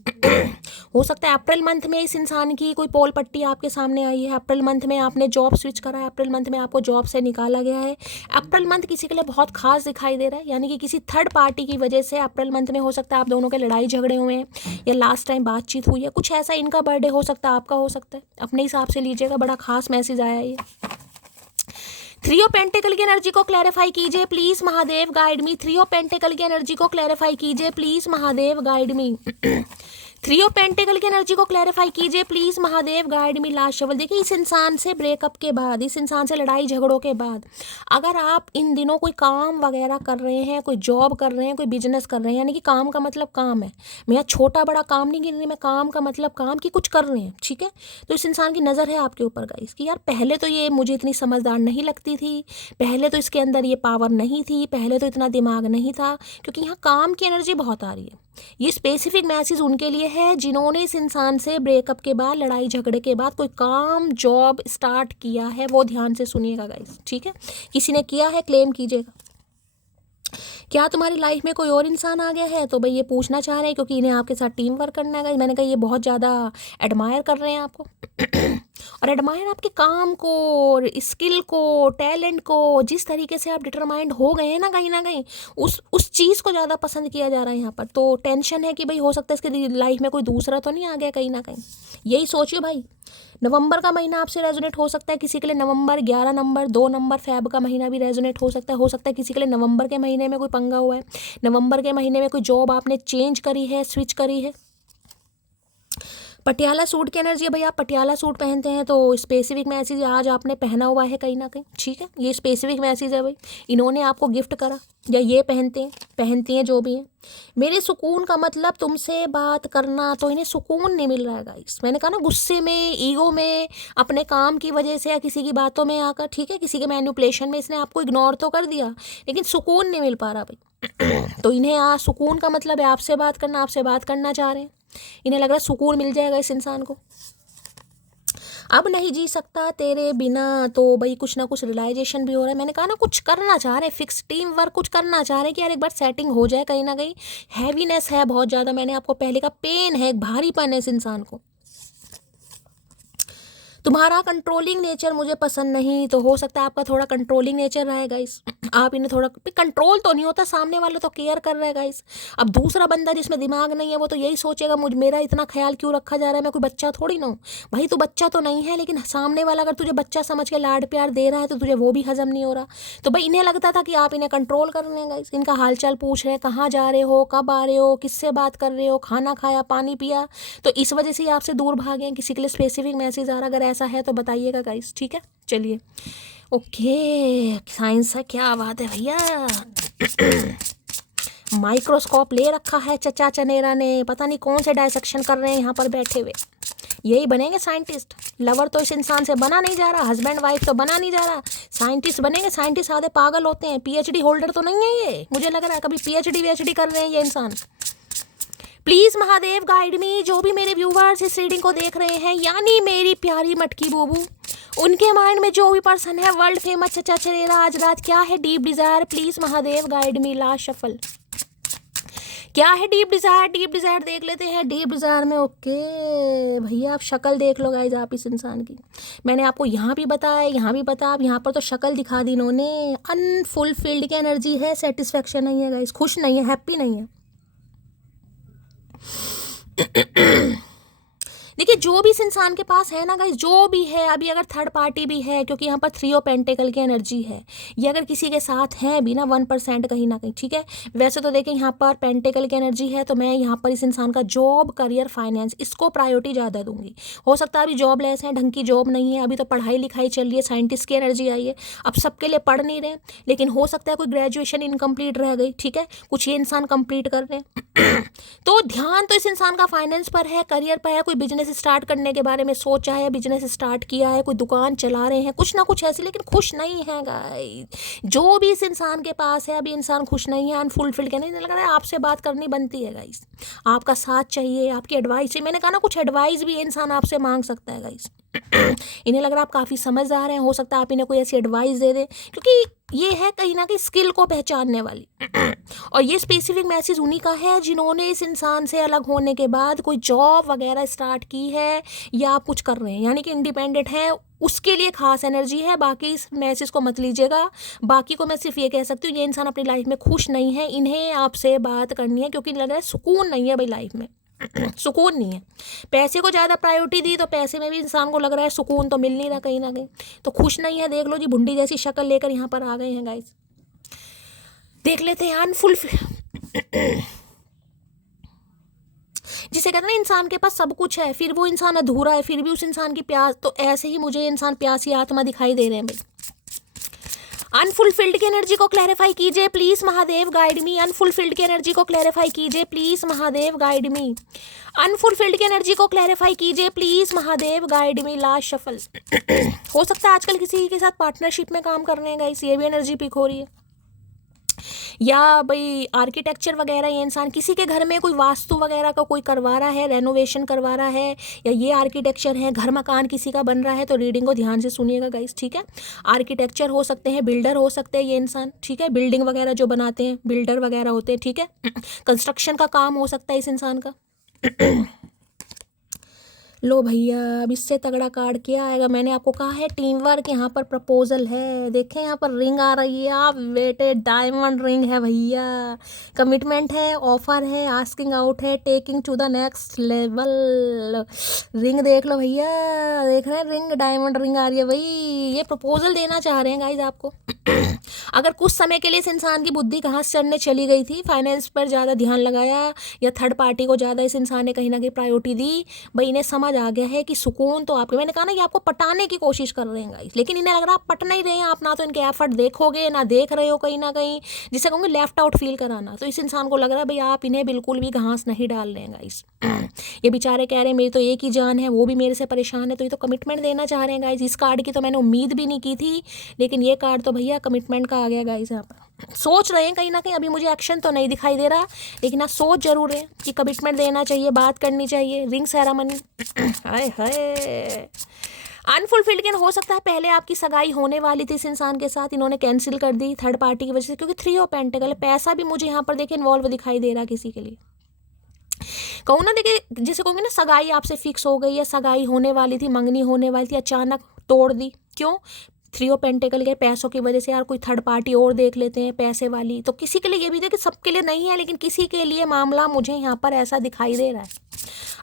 हो सकता है अप्रैल मंथ में इस इंसान की कोई पोल पट्टी आपके सामने आई है। अप्रैल मंथ में आपने जॉब स्विच करा है, अप्रैल मंथ में आपको जॉब से निकाला गया है। अप्रैल मंथ किसी के लिए बहुत खास दिखाई दे रहा है, यानी कि किसी थर्ड पार्टी की वजह से अप्रैल मंथ में हो सकता है आप दोनों के लड़ाई झगड़े हुए हैं, या लास्ट टाइम बातचीत हुई है, कुछ ऐसा। इनका बर्थडे हो सकता है, आपका हो सकता है, अपने हिसाब से लीजिएगा। बड़ा खास मैसेज आया है ये। 3 ऑफ पेंटिकल की एनर्जी को क्लैरिफाई कीजिए please Mahadev, guide me. 3 of pentacles की एनर्जी को क्लैरिफाई कीजिए please Mahadev, guide me. Three of pentacles की एनर्जी को क्लैरिफाई कीजिए please Mahadev, guide me last shuffle. देखिए इस इंसान से ब्रेकअप के बाद, इस इंसान से लड़ाई झगड़ों के बाद अगर आप इन दिनों कोई काम वगैरह कर रहे हैं, कोई जॉब कर रहे हैं, कोई बिजनेस कर रहे हैं, यानी कि काम का मतलब काम है, मैं यहाँ छोटा बड़ा काम नहीं गिन रही, मैं काम का मतलब काम की कुछ कर रहे हैं, ठीक है। तो इस इंसान की नज़र है आपके ऊपर गाइस कि यार पहले तो ये मुझे इतनी समझदार नहीं लगती थी, पहले तो इसके अंदर ये पावर नहीं थी, पहले तो इतना दिमाग नहीं था, क्योंकि यहाँ काम की एनर्जी बहुत आ रही है। ये स्पेसिफिक मैसेज उनके लिए है जिन्होंने इस इंसान से ब्रेकअप के बाद, लड़ाई झगड़े के बाद कोई काम जॉब स्टार्ट किया है, वो ध्यान से सुनिएगा गाइस, ठीक है। किसी ने किया है क्लेम कीजिएगा। क्या तुम्हारी लाइफ में कोई और इंसान आ गया है? तो भाई ये पूछना चाह रहे हैं क्योंकि इन्हें आपके साथ टीम वर्क करना है गाइस। मैंने कहा ये बहुत ज़्यादा एडमायर कर रहे हैं आपको और एडमायर आपके काम को, स्किल को, टैलेंट को, जिस तरीके से आप डिटरमाइंड हो गए हैं ना कहीं उस चीज़ को ज़्यादा पसंद किया जा रहा है यहाँ पर। तो टेंशन है कि भाई हो सकता है इसके लाइफ में कोई दूसरा तो नहीं आ गया कहीं ना कहीं, यही सोचिए भाई। नवंबर का महीना आपसे रेजोनेट हो सकता है किसी के लिए, नवंबर 11 नंबर 2 नंबर फेब का महीना भी रेजोनेट हो सकता है किसी के लिए। नवंबर के महीने में कोई पंगा हुआ है, नवंबर के महीने में कोई जॉब आपने चेंज करी है, स्विच करी है। पटियाला सूट की एनर्जी है भाई, आप पटियाला सूट पहनते हैं तो स्पेसिफिक मैसेज आज आपने पहना हुआ है कहीं ना कहीं, ठीक है। ये स्पेसिफिक मैसेज है भाई, इन्होंने आपको गिफ्ट करा या ये पहनती हैं जो भी हैं। मेरे सुकून का मतलब तुमसे बात करना, तो इन्हें सुकून नहीं मिल रहा है गाइस। मैंने कहा ना गुस्से में, ईगो में, अपने काम की वजह से या किसी की बातों में आकर, ठीक है, किसी के मैनिपुलेशन में इसने आपको इग्नोर तो कर दिया लेकिन सुकून नहीं मिल पा रहा भाई तो इन्हें आज सुकून का मतलब है आपसे बात करना, आपसे बात करना चाह रहे हैं। इन्हें लग रहा है सुकून मिल जाएगा इस इंसान को। अब नहीं जी सकता तेरे बिना, तो भाई कुछ ना कुछ रियलाइजेशन भी हो रहा है। मैंने कहा ना कुछ करना चाह रहे हैं, फिक्स टीम वर्क कुछ करना चाह रहे हैं कि यार एक बार सेटिंग हो जाए कहीं ना कहीं। हैवीनेस है बहुत ज़्यादा, मैंने आपको पहले का पेन है, एक भारीपन है इस इंसान को। तुम्हारा कंट्रोलिंग नेचर मुझे पसंद नहीं, तो हो सकता है आपका थोड़ा कंट्रोलिंग नेचर रहेगा गाइस। आप इन्हें थोड़ा कंट्रोल तो नहीं होता, सामने वाले तो केयर कर रहे हैं गाइस। अब दूसरा बंदा जिसमें दिमाग नहीं है वो तो यही सोचेगा मेरा इतना ख्याल क्यों रखा जा रहा है, मैं कोई बच्चा थोड़ी ना हूँ। भाई तू बच्चा तो नहीं है, लेकिन सामने वाला अगर तुझे बच्चा समझ के लाड प्यार दे रहा है तो तुझे वो भी हजम नहीं हो रहा। तो भाई इन्हें लगता था कि आप इन्हें कंट्रोल कर रहे हैं गाइस, इनका हालचाल पूछ रहे हैं, कहाँ जा रहे हो, कब आ रहे हो, किससे बात कर रहे हो, खाना खाया, पानी पिया, तो इस वजह से आपसे दूर भागे। किसी के लिए स्पेसिफिक मैसेज आ रहा, अगर ऐसा है तो बताइएगा गाइस, ठीक है। चलिए ओके, साइंस है, क्या बात है भैया माइक्रोस्कोप ले रखा है चचा चनेरा ने, पता नहीं कौन से डायसेक्शन कर रहे हैं यहाँ पर बैठे हुए। यही बनेंगे साइंटिस्ट। लवर तो इस इंसान से बना नहीं जा रहा, हस्बैंड वाइफ तो बना नहीं जा रहा, साइंटिस्ट बनेंगे। साइंटिस्ट आधे पागल होते हैं, पीएचडी होल्डर तो नहीं है ये, मुझे लग रहा है कभी पीएचडी कर रहे हैं ये इंसान। प्लीज महादेव गाइड मी, जो भी मेरे व्यूवर्स इस रीडिंग को देख रहे हैं, यानी मेरी प्यारी मटकी बूबू, उनके माइंड में जो भी पर्सन है वर्ल्ड फेमस चचा चरेरा, आज रात क्या है deep Dzire, please Mahadev guide me. Last shuffle क्या है डीप डिजायर, डीप डिजायर देख लेते हैं। डीप डिजायर में ओके भैया आप शक्ल देख लो गाइज, आप इस इंसान की, मैंने आपको यहाँ भी बताया, यहाँ भी बताया, अब यहाँ पर तो शक्ल दिखा दी इन्होंने। अनफुलफिल्ड की एनर्जी है, सेटिस्फेक्शन नहीं है गाइज, खुश नहीं है, हैप्पी नहीं है। देखिए जो भी इस इंसान के पास है ना गाइस, जो भी है, अभी अगर थर्ड पार्टी भी है, क्योंकि यहाँ पर थ्री ऑफ पेंटिकल की एनर्जी है, ये अगर किसी के साथ है भी ना 1% कहीं ना कहीं, ठीक है। वैसे तो देखिए यहाँ पर पेंटिकल की एनर्जी है, तो मैं यहाँ पर इस इंसान का जॉब, करियर, फाइनेंस, इसको प्रायोरिटी ज़्यादा दूंगी। हो सकता है अभी जॉब लेस है, ढंग की जॉब नहीं है, अभी तो पढ़ाई लिखाई चल रही है, साइंटिस्ट की एनर्जी आई है, अब सबके लिए पढ़ नहीं रहे, लेकिन हो सकता है कोई ग्रेजुएशन इनकम्प्लीट रह गई, ठीक है, कुछ ये इंसान कंप्लीट कर रहे हैं तो ध्यान तो इस इंसान का फाइनेंस पर है, करियर पर है, कोई बिजनेस स्टार्ट करने के बारे में सोचा है, बिजनेस स्टार्ट किया है, कोई दुकान चला रहे हैं, कुछ ना कुछ ऐसे, लेकिन खुश नहीं है गाइस। जो भी इस इंसान के पास है, अभी इंसान खुश नहीं है, अनफुलफिल्ड के नहीं लग रहा है। आपसे बात करनी बनती है गाइस, आपका साथ चाहिए, आपकी एडवाइस चाहिए। मैंने कहा ना कुछ एडवाइस भी इंसान आपसे मांग सकता है गाइस इन्हें लग रहा है आप काफ़ी समझदार हैं, हो सकता है आप इन्हें कोई ऐसी एडवाइस दे दें, क्योंकि ये है कहीं ना कहीं स्किल को पहचानने वाली और ये स्पेसिफिक मैसेज उन्हीं का है जिन्होंने इस इंसान से अलग होने के बाद कोई जॉब वगैरह स्टार्ट की है या आप कुछ कर रहे हैं, यानी कि इंडिपेंडेंट है, उसके लिए खास एनर्जी है। बाकी इस मैसेज को मत लीजिएगा, बाकी को मैं सिर्फ ये कह सकती हूँ ये इंसान अपनी लाइफ में खुश नहीं है, इन्हें आपसे बात करनी है, क्योंकि लग रहा है सुकून नहीं है भाई लाइफ में सुकून नहीं है। पैसे को ज़्यादा प्रायोरिटी दी तो पैसे में भी इंसान को लग रहा है सुकून तो मिल नहीं रहा कहीं ना कहीं, तो खुश नहीं है। देख लो जी, भुंडी जैसी शक्ल लेकर यहाँ पर आ गए हैं गाइस, देख लेते हैं। अनफुलफिल जिसे कहते हैं ना इंसान के पास सब कुछ है, फिर वो इंसान अधूरा है, फिर भी उस इंसान की प्यास, तो ऐसे ही मुझे इंसान प्यासी आत्मा दिखाई दे रहे हैं भाई। अनफुलफिल्ड की एनर्जी को क्लैरिफाई कीजिए please Mahadev, guide me. Unfulfilled की एनर्जी को क्लैरिफाई कीजिए please Mahadev, guide me. Unfulfilled की एनर्जी को क्लैरिफाई कीजिए please Mahadev, guide me. Last shuffle. हो सकता है आजकल किसी के साथ पार्टनरशिप में काम कर रहे हैं गाइस, ये भी एनर्जी पिक हो रही है। या भाई आर्किटेक्चर वगैरह, ये इंसान किसी के घर में कोई वास्तु वगैरह का कोई करवा रहा है, रेनोवेशन करवा रहा है, या ये आर्किटेक्चर है, घर मकान किसी का बन रहा है, तो रीडिंग को ध्यान से सुनिएगा गाइस, ठीक है। आर्किटेक्चर हो सकते हैं, बिल्डर हो सकते हैं ये इंसान, ठीक है, बिल्डिंग वगैरह जो बनाते हैं बिल्डर वगैरह होते हैं, ठीक है। कंस्ट्रक्शन का काम हो सकता है इस इंसान का। लो भैया, अब इससे तगड़ा कार्ड क्या आएगा? मैंने आपको कहा है टीम वर्क, यहाँ पर प्रपोजल है, देखें यहाँ पर रिंग आ रही है, आप वेटेड डायमंड रिंग है भैया। कमिटमेंट है, ऑफर है, आस्किंग आउट है, taking to the next level. Ring देख लो भैया, देख रहे हैं रिंग, डायमंड रिंग आ रही है भाई। ये प्रपोजल देना चाह रहे हैं गाइज आपको। अगर कुछ समय के लिए इस इंसान की बुद्धि कहाँ से चढ़ने चली गई थी, फाइनेंस पर ज़्यादा ध्यान लगाया या थर्ड पार्टी को ज़्यादा इस इंसान ने कहीं ना कहीं प्रायोरिटी दी, भाई इन्हें समझ आ गया है कि सुकून तो आपके, मैंने कहा ना कि आपको पटाने की कोशिश कर रहे हैं गाइस, लेकिन इन्हें लग रहा है आप पट नहीं रहे हैं, आप ना तो इनके एफर्ट देखोगे ना देख रहे हो कहीं ना कहीं, जिसे कहूँगे लेफ्ट आउट फील कराना। तो इस इंसान को लग रहा है भाई आप इन्हें बिल्कुल भी घास नहीं डाल रहे हैं गाइस। ये बेचारे कह रहे हैं मेरी तो एक ही जान है, वो भी मेरे से परेशान है, तो ये तो कमिटमेंट देना चाह रहे हैं गाइस। इस कार्ड की तो मैंने उम्मीद भी नहीं की थी, लेकिन ये कार्ड तो भैया कमिटमेंट का आ गया गाइस। यहाँ पर सोच रहे हैं कहीं ना कहीं, अभी मुझे एक्शन तो नहीं दिखाई दे रहा, लेकिन आप सोच जरूर है कि कमिटमेंट देना चाहिए, बात करनी चाहिए, ring ceremony. Hi hi, unfulfilled can हो सकता है पहले आपकी सगाई होने वाली थी इस इंसान के साथ, इन्होंने कैंसिल कर दी थर्ड पार्टी की वजह से, क्योंकि 3 ऑफ पेंटिकल, पैसा भी मुझे यहाँ पर देखिए इन्वॉल्व दिखाई दे रहा किसी के लिए। कहूँ ना, देखिए जैसे कहूँगे ना सगाई आपसे फिक्स हो गई, या सगाई होने वाली थी, मंगनी होने वाली थी, अचानक तोड़ दी, क्यों? 3 ऑफ पेंटिकल के पैसों की वजह से, यार कोई थर्ड पार्टी और देख लेते हैं पैसे वाली। तो किसी के लिए ये भी देखिए, सबके लिए नहीं है, लेकिन किसी के लिए मामला मुझे यहाँ पर ऐसा दिखाई दे रहा है।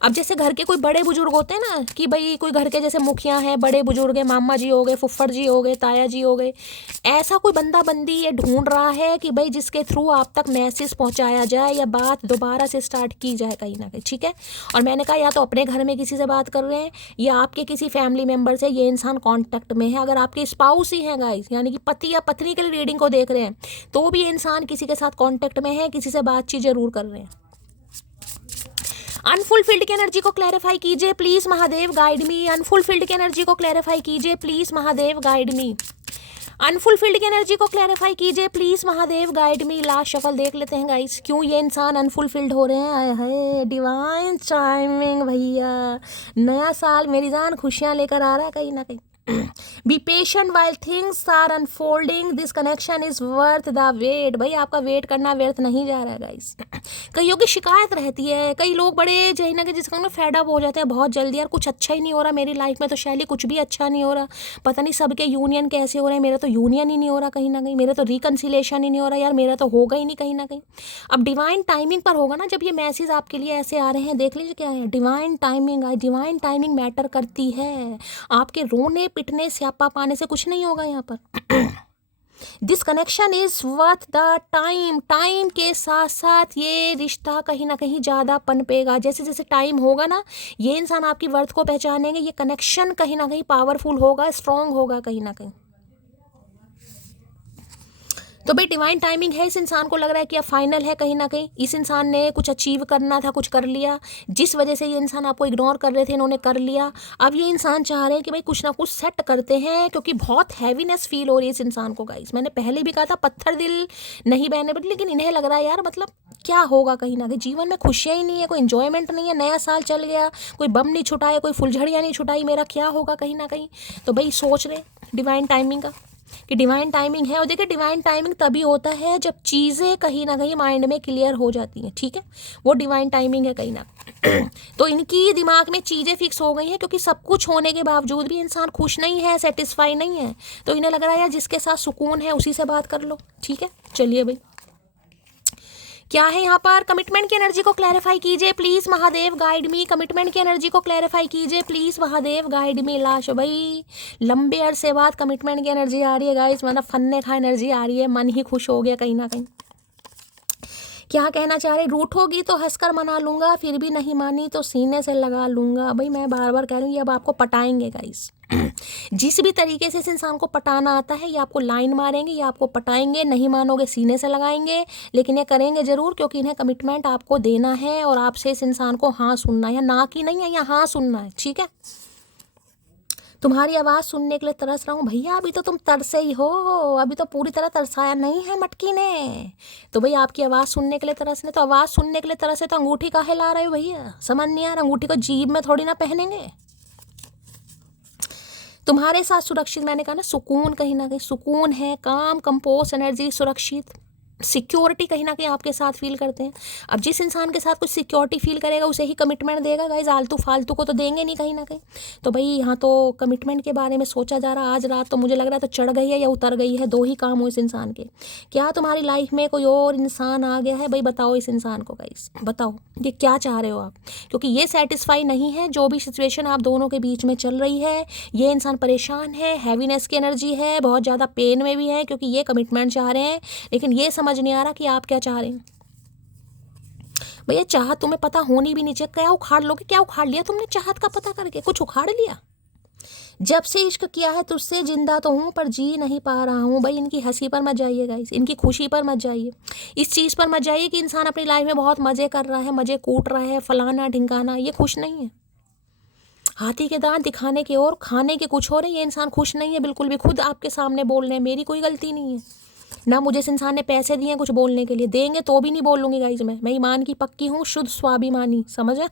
अब जैसे घर के कोई बड़े बुजुर्ग होते हैं ना, कि भाई कोई घर के जैसे मुखिया हैं, बड़े बुजुर्ग हैं, मामा जी हो गए, फुफ्फड़ जी हो गए, ताया जी हो गए, ऐसा कोई बंदा बंदी ये ढूंढ रहा है कि भाई जिसके थ्रू आप तक मैसेज पहुंचाया जाए या बात दोबारा से स्टार्ट की जाए कहीं ना कहीं, ठीक है। और मैंने कहा या तो अपने घर में किसी से बात कर रहे हैं, या आपके किसी फैमिली मेम्बर से ये इंसान कॉन्टैक्ट में है। अगर आपके स्पाउस ही हैं गाइस, यानी कि पति या पत्नी के लिए रीडिंग को देख रहे हैं, तो भी ये इंसान किसी के साथ कॉन्टैक्ट में है, किसी से बातचीत जरूर कर रहे हैं। अनफुलफिल्ड की एनर्जी को क्लैरिफाई कीजिए please Mahadev, guide me. Unfulfilled की एनर्जी को क्लैरिफाई कीजिए please Mahadev, guide me. Unfulfilled की एनर्जी को क्लैरिफाई कीजिए please Mahadev, guide me. Last shuffle देख लेते हैं गाइस, क्यों ये इंसान अनफुलफिल्ड हो रहे हैं। आए हाय, डिवाइन टाइमिंग भैया, नया साल मेरी जान खुशियां लेकर आ रहा है कहीं ना कहीं। Be patient while things are unfolding, this connection is worth the wait. भाई आपका वेट करना व्यर्थ नहीं जा रहा है गाइस। कईयों की शिकायत रहती है, कई लोग बड़े जो है ना कि जिसका ना फेड अप हो जाते हैं बहुत जल्दी, यार कुछ अच्छा ही नहीं हो रहा मेरी लाइफ में, तो शैली कुछ भी अच्छा नहीं हो रहा, पता नहीं सबके यूनियन कैसे हो रहे हैं, मेरा तो यूनियन ही नहीं हो रहा कहीं ना कहीं, मेरा तो रिकन्सिलेशन ही नहीं हो रहा, यार मेरा तो होगा ही नहीं कहीं ना कहीं। अब डिवाइन टाइमिंग पर होगा ना, जब ये मैसेज आपके लिए ऐसे आ रहे हैं, देख लीजिए क्या है, divine timing. Divine timing matter करती है, आपके रोने पिटने स्यापा पाने से कुछ नहीं होगा यहाँ पर। This connection is worth the time, time के साथ साथ ये रिश्ता कहीं ना कहीं ज़्यादा पनपेगा, जैसे जैसे टाइम होगा ना, ये इंसान आपकी वर्थ को पहचानेंगे, ये कनेक्शन कहीं ना कहीं पावरफुल होगा, स्ट्रॉन्ग होगा कहीं ना कहीं। तो भाई डिवाइन टाइमिंग है, इस इंसान को लग रहा है कि अब फाइनल है कहीं ना कहीं, इस इंसान ने कुछ अचीव करना था, कुछ कर लिया, जिस वजह से ये इंसान आपको इग्नोर कर रहे थे इन्होंने कर लिया। अब ये इंसान चाह रहे हैं कि भाई कुछ ना कुछ सेट करते हैं, क्योंकि बहुत हैवीनेस फील हो रही है इस इंसान को गाइस। मैंने पहले भी कहा था पत्थर दिल नहीं बहने पड़े, लेकिन इन्हें लग रहा है यार मतलब क्या होगा कहीं ना कहीं, जीवन में खुशियाँ ही नहीं है, कोई इन्जॉयमेंट नहीं है, नया साल चल गया, कोई बम नहीं छुटाए, कोई फुलझड़ियाँ नहीं छुटाई, मेरा क्या होगा कहीं ना कहीं। तो भाई सोच रहे डिवाइन टाइमिंग का कि डिवाइन टाइमिंग है। और देखिए डिवाइन टाइमिंग तभी होता है जब चीज़ें कहीं ना कहीं माइंड में क्लियर हो जाती हैं, ठीक है, वो डिवाइन टाइमिंग है कहीं ना। तो इनकी दिमाग में चीज़ें फिक्स हो गई हैं, क्योंकि सब कुछ होने के बावजूद भी इंसान खुश नहीं है, सेटिस्फाई नहीं है, तो इन्हें लग रहा है यार जिसके साथ सुकून है उसी से बात कर लो, ठीक है। चलिए भाई क्या है यहाँ पर, कमिटमेंट की एनर्जी को क्लैरिफाई कीजिए please Mahadev, guide me. Commitment की एनर्जी को क्लैरिफाई कीजिए प्लीज महादेव, गाइड मी। लाश भाई लंबे अरसे बाद कमिटमेंट की एनर्जी आ रही है गाइस, मतलब फन्ने खा एनर्जी आ रही है, मन ही खुश हो गया कहीं ना कहीं। क्या कहना चाह रहे, रूठोगी तो हंसकर मना लूंगा, फिर भी नहीं मानी तो सीने से लगा लूंगा। भाई मैं बार बार कह रही हूँ, ये अब आपको पटाएंगे गाइस। जिस भी तरीके से इस इंसान को पटाना आता है, ये आपको लाइन मारेंगे, ये आपको पटाएंगे, नहीं मानोगे सीने से लगाएंगे, लेकिन ये करेंगे जरूर, क्योंकि इन्हें कमिटमेंट आपको देना है और आपसे इस इंसान को हाँ सुनना है, ना की नहीं है, या हाँ सुनना है, ठीक है। तुम्हारी आवाज़ सुनने के लिए तरस रहा हूँ भैया, अभी तो तुम तरसे ही हो, अभी तो पूरी तरह तरसाया नहीं है मटकी ने। तो भाई आपकी आवाज़ सुनने के लिए तरसने, तो आवाज़ सुनने के लिए तरसे तो अंगूठी काहे ला रहे हो भैया, समझ नहीं आ रहा, अंगूठी को जीभ में थोड़ी ना पहनेंगे। तुम्हारे साथ सुरक्षित, मैंने कहा ना सुकून, कहीं ना कहीं सुकून है, काम, कंपोस्ट एनर्जी, सुरक्षित, सिक्योरिटी कहीं ना कहीं आपके साथ फील करते हैं। अब जिस इंसान के साथ कुछ सिक्योरिटी फील करेगा उसे ही कमिटमेंट देगा गाइस, आलतू फालतू को तो देंगे नहीं कहीं ना कहीं। तो भाई यहाँ तो कमिटमेंट के बारे में सोचा जा रहा, आज रात तो मुझे लग रहा है तो चढ़ गई है या उतर गई है, दो ही काम हो इस इंसान के। क्या तुम्हारी लाइफ में कोई और इंसान आ गया है? भाई बताओ इस इंसान को गाइस, बताओ ये क्या चाह रहे हो आप, क्योंकि ये सेटिस्फाई नहीं है जो भी सिचुएशन आप दोनों के बीच में चल रही है। ये इंसान परेशान है, हैवीनेस की एनर्जी है, बहुत ज़्यादा पेन में भी है, क्योंकि ये कमिटमेंट चाह रहे हैं, लेकिन ये समझ नहीं आ रहा कि आप क्या चाह रहे हैं। भैया चाहत तुम्हें पता होनी भी नहीं चाहिए, क्या उखाड़ लोगे, क्या उखाड़ लिया तुमने चाहत का पता करके, कुछ उखाड़ लिया। जब से इश्क किया है तुझसे जिंदा तो हूँ पर जी नहीं पा रहा हूँ। भाई इनकी हंसी पर मत जाइए गाइस, इनकी खुशी पर मत जाइए, इस चीज़ पर मत जाइए कि इंसान अपनी लाइफ में बहुत मज़े कर रहा है, मज़े कूट रहा है, फलाना ढिंकाना, ये खुश नहीं है। हाथी के दांत दिखाने के और खाने के कुछ और है, ये इंसान खुश नहीं है बिल्कुल भी, खुद आपके सामने बोल रहे हैं, मेरी कोई गलती नहीं है ना, मुझे इस इंसान ने पैसे दिए हैं कुछ बोलने के लिए, देंगे तो भी नहीं बोल लूँगी गाइज, मैं ईमान की पक्की हूँ, शुद्ध स्वाभिमानी, समझे।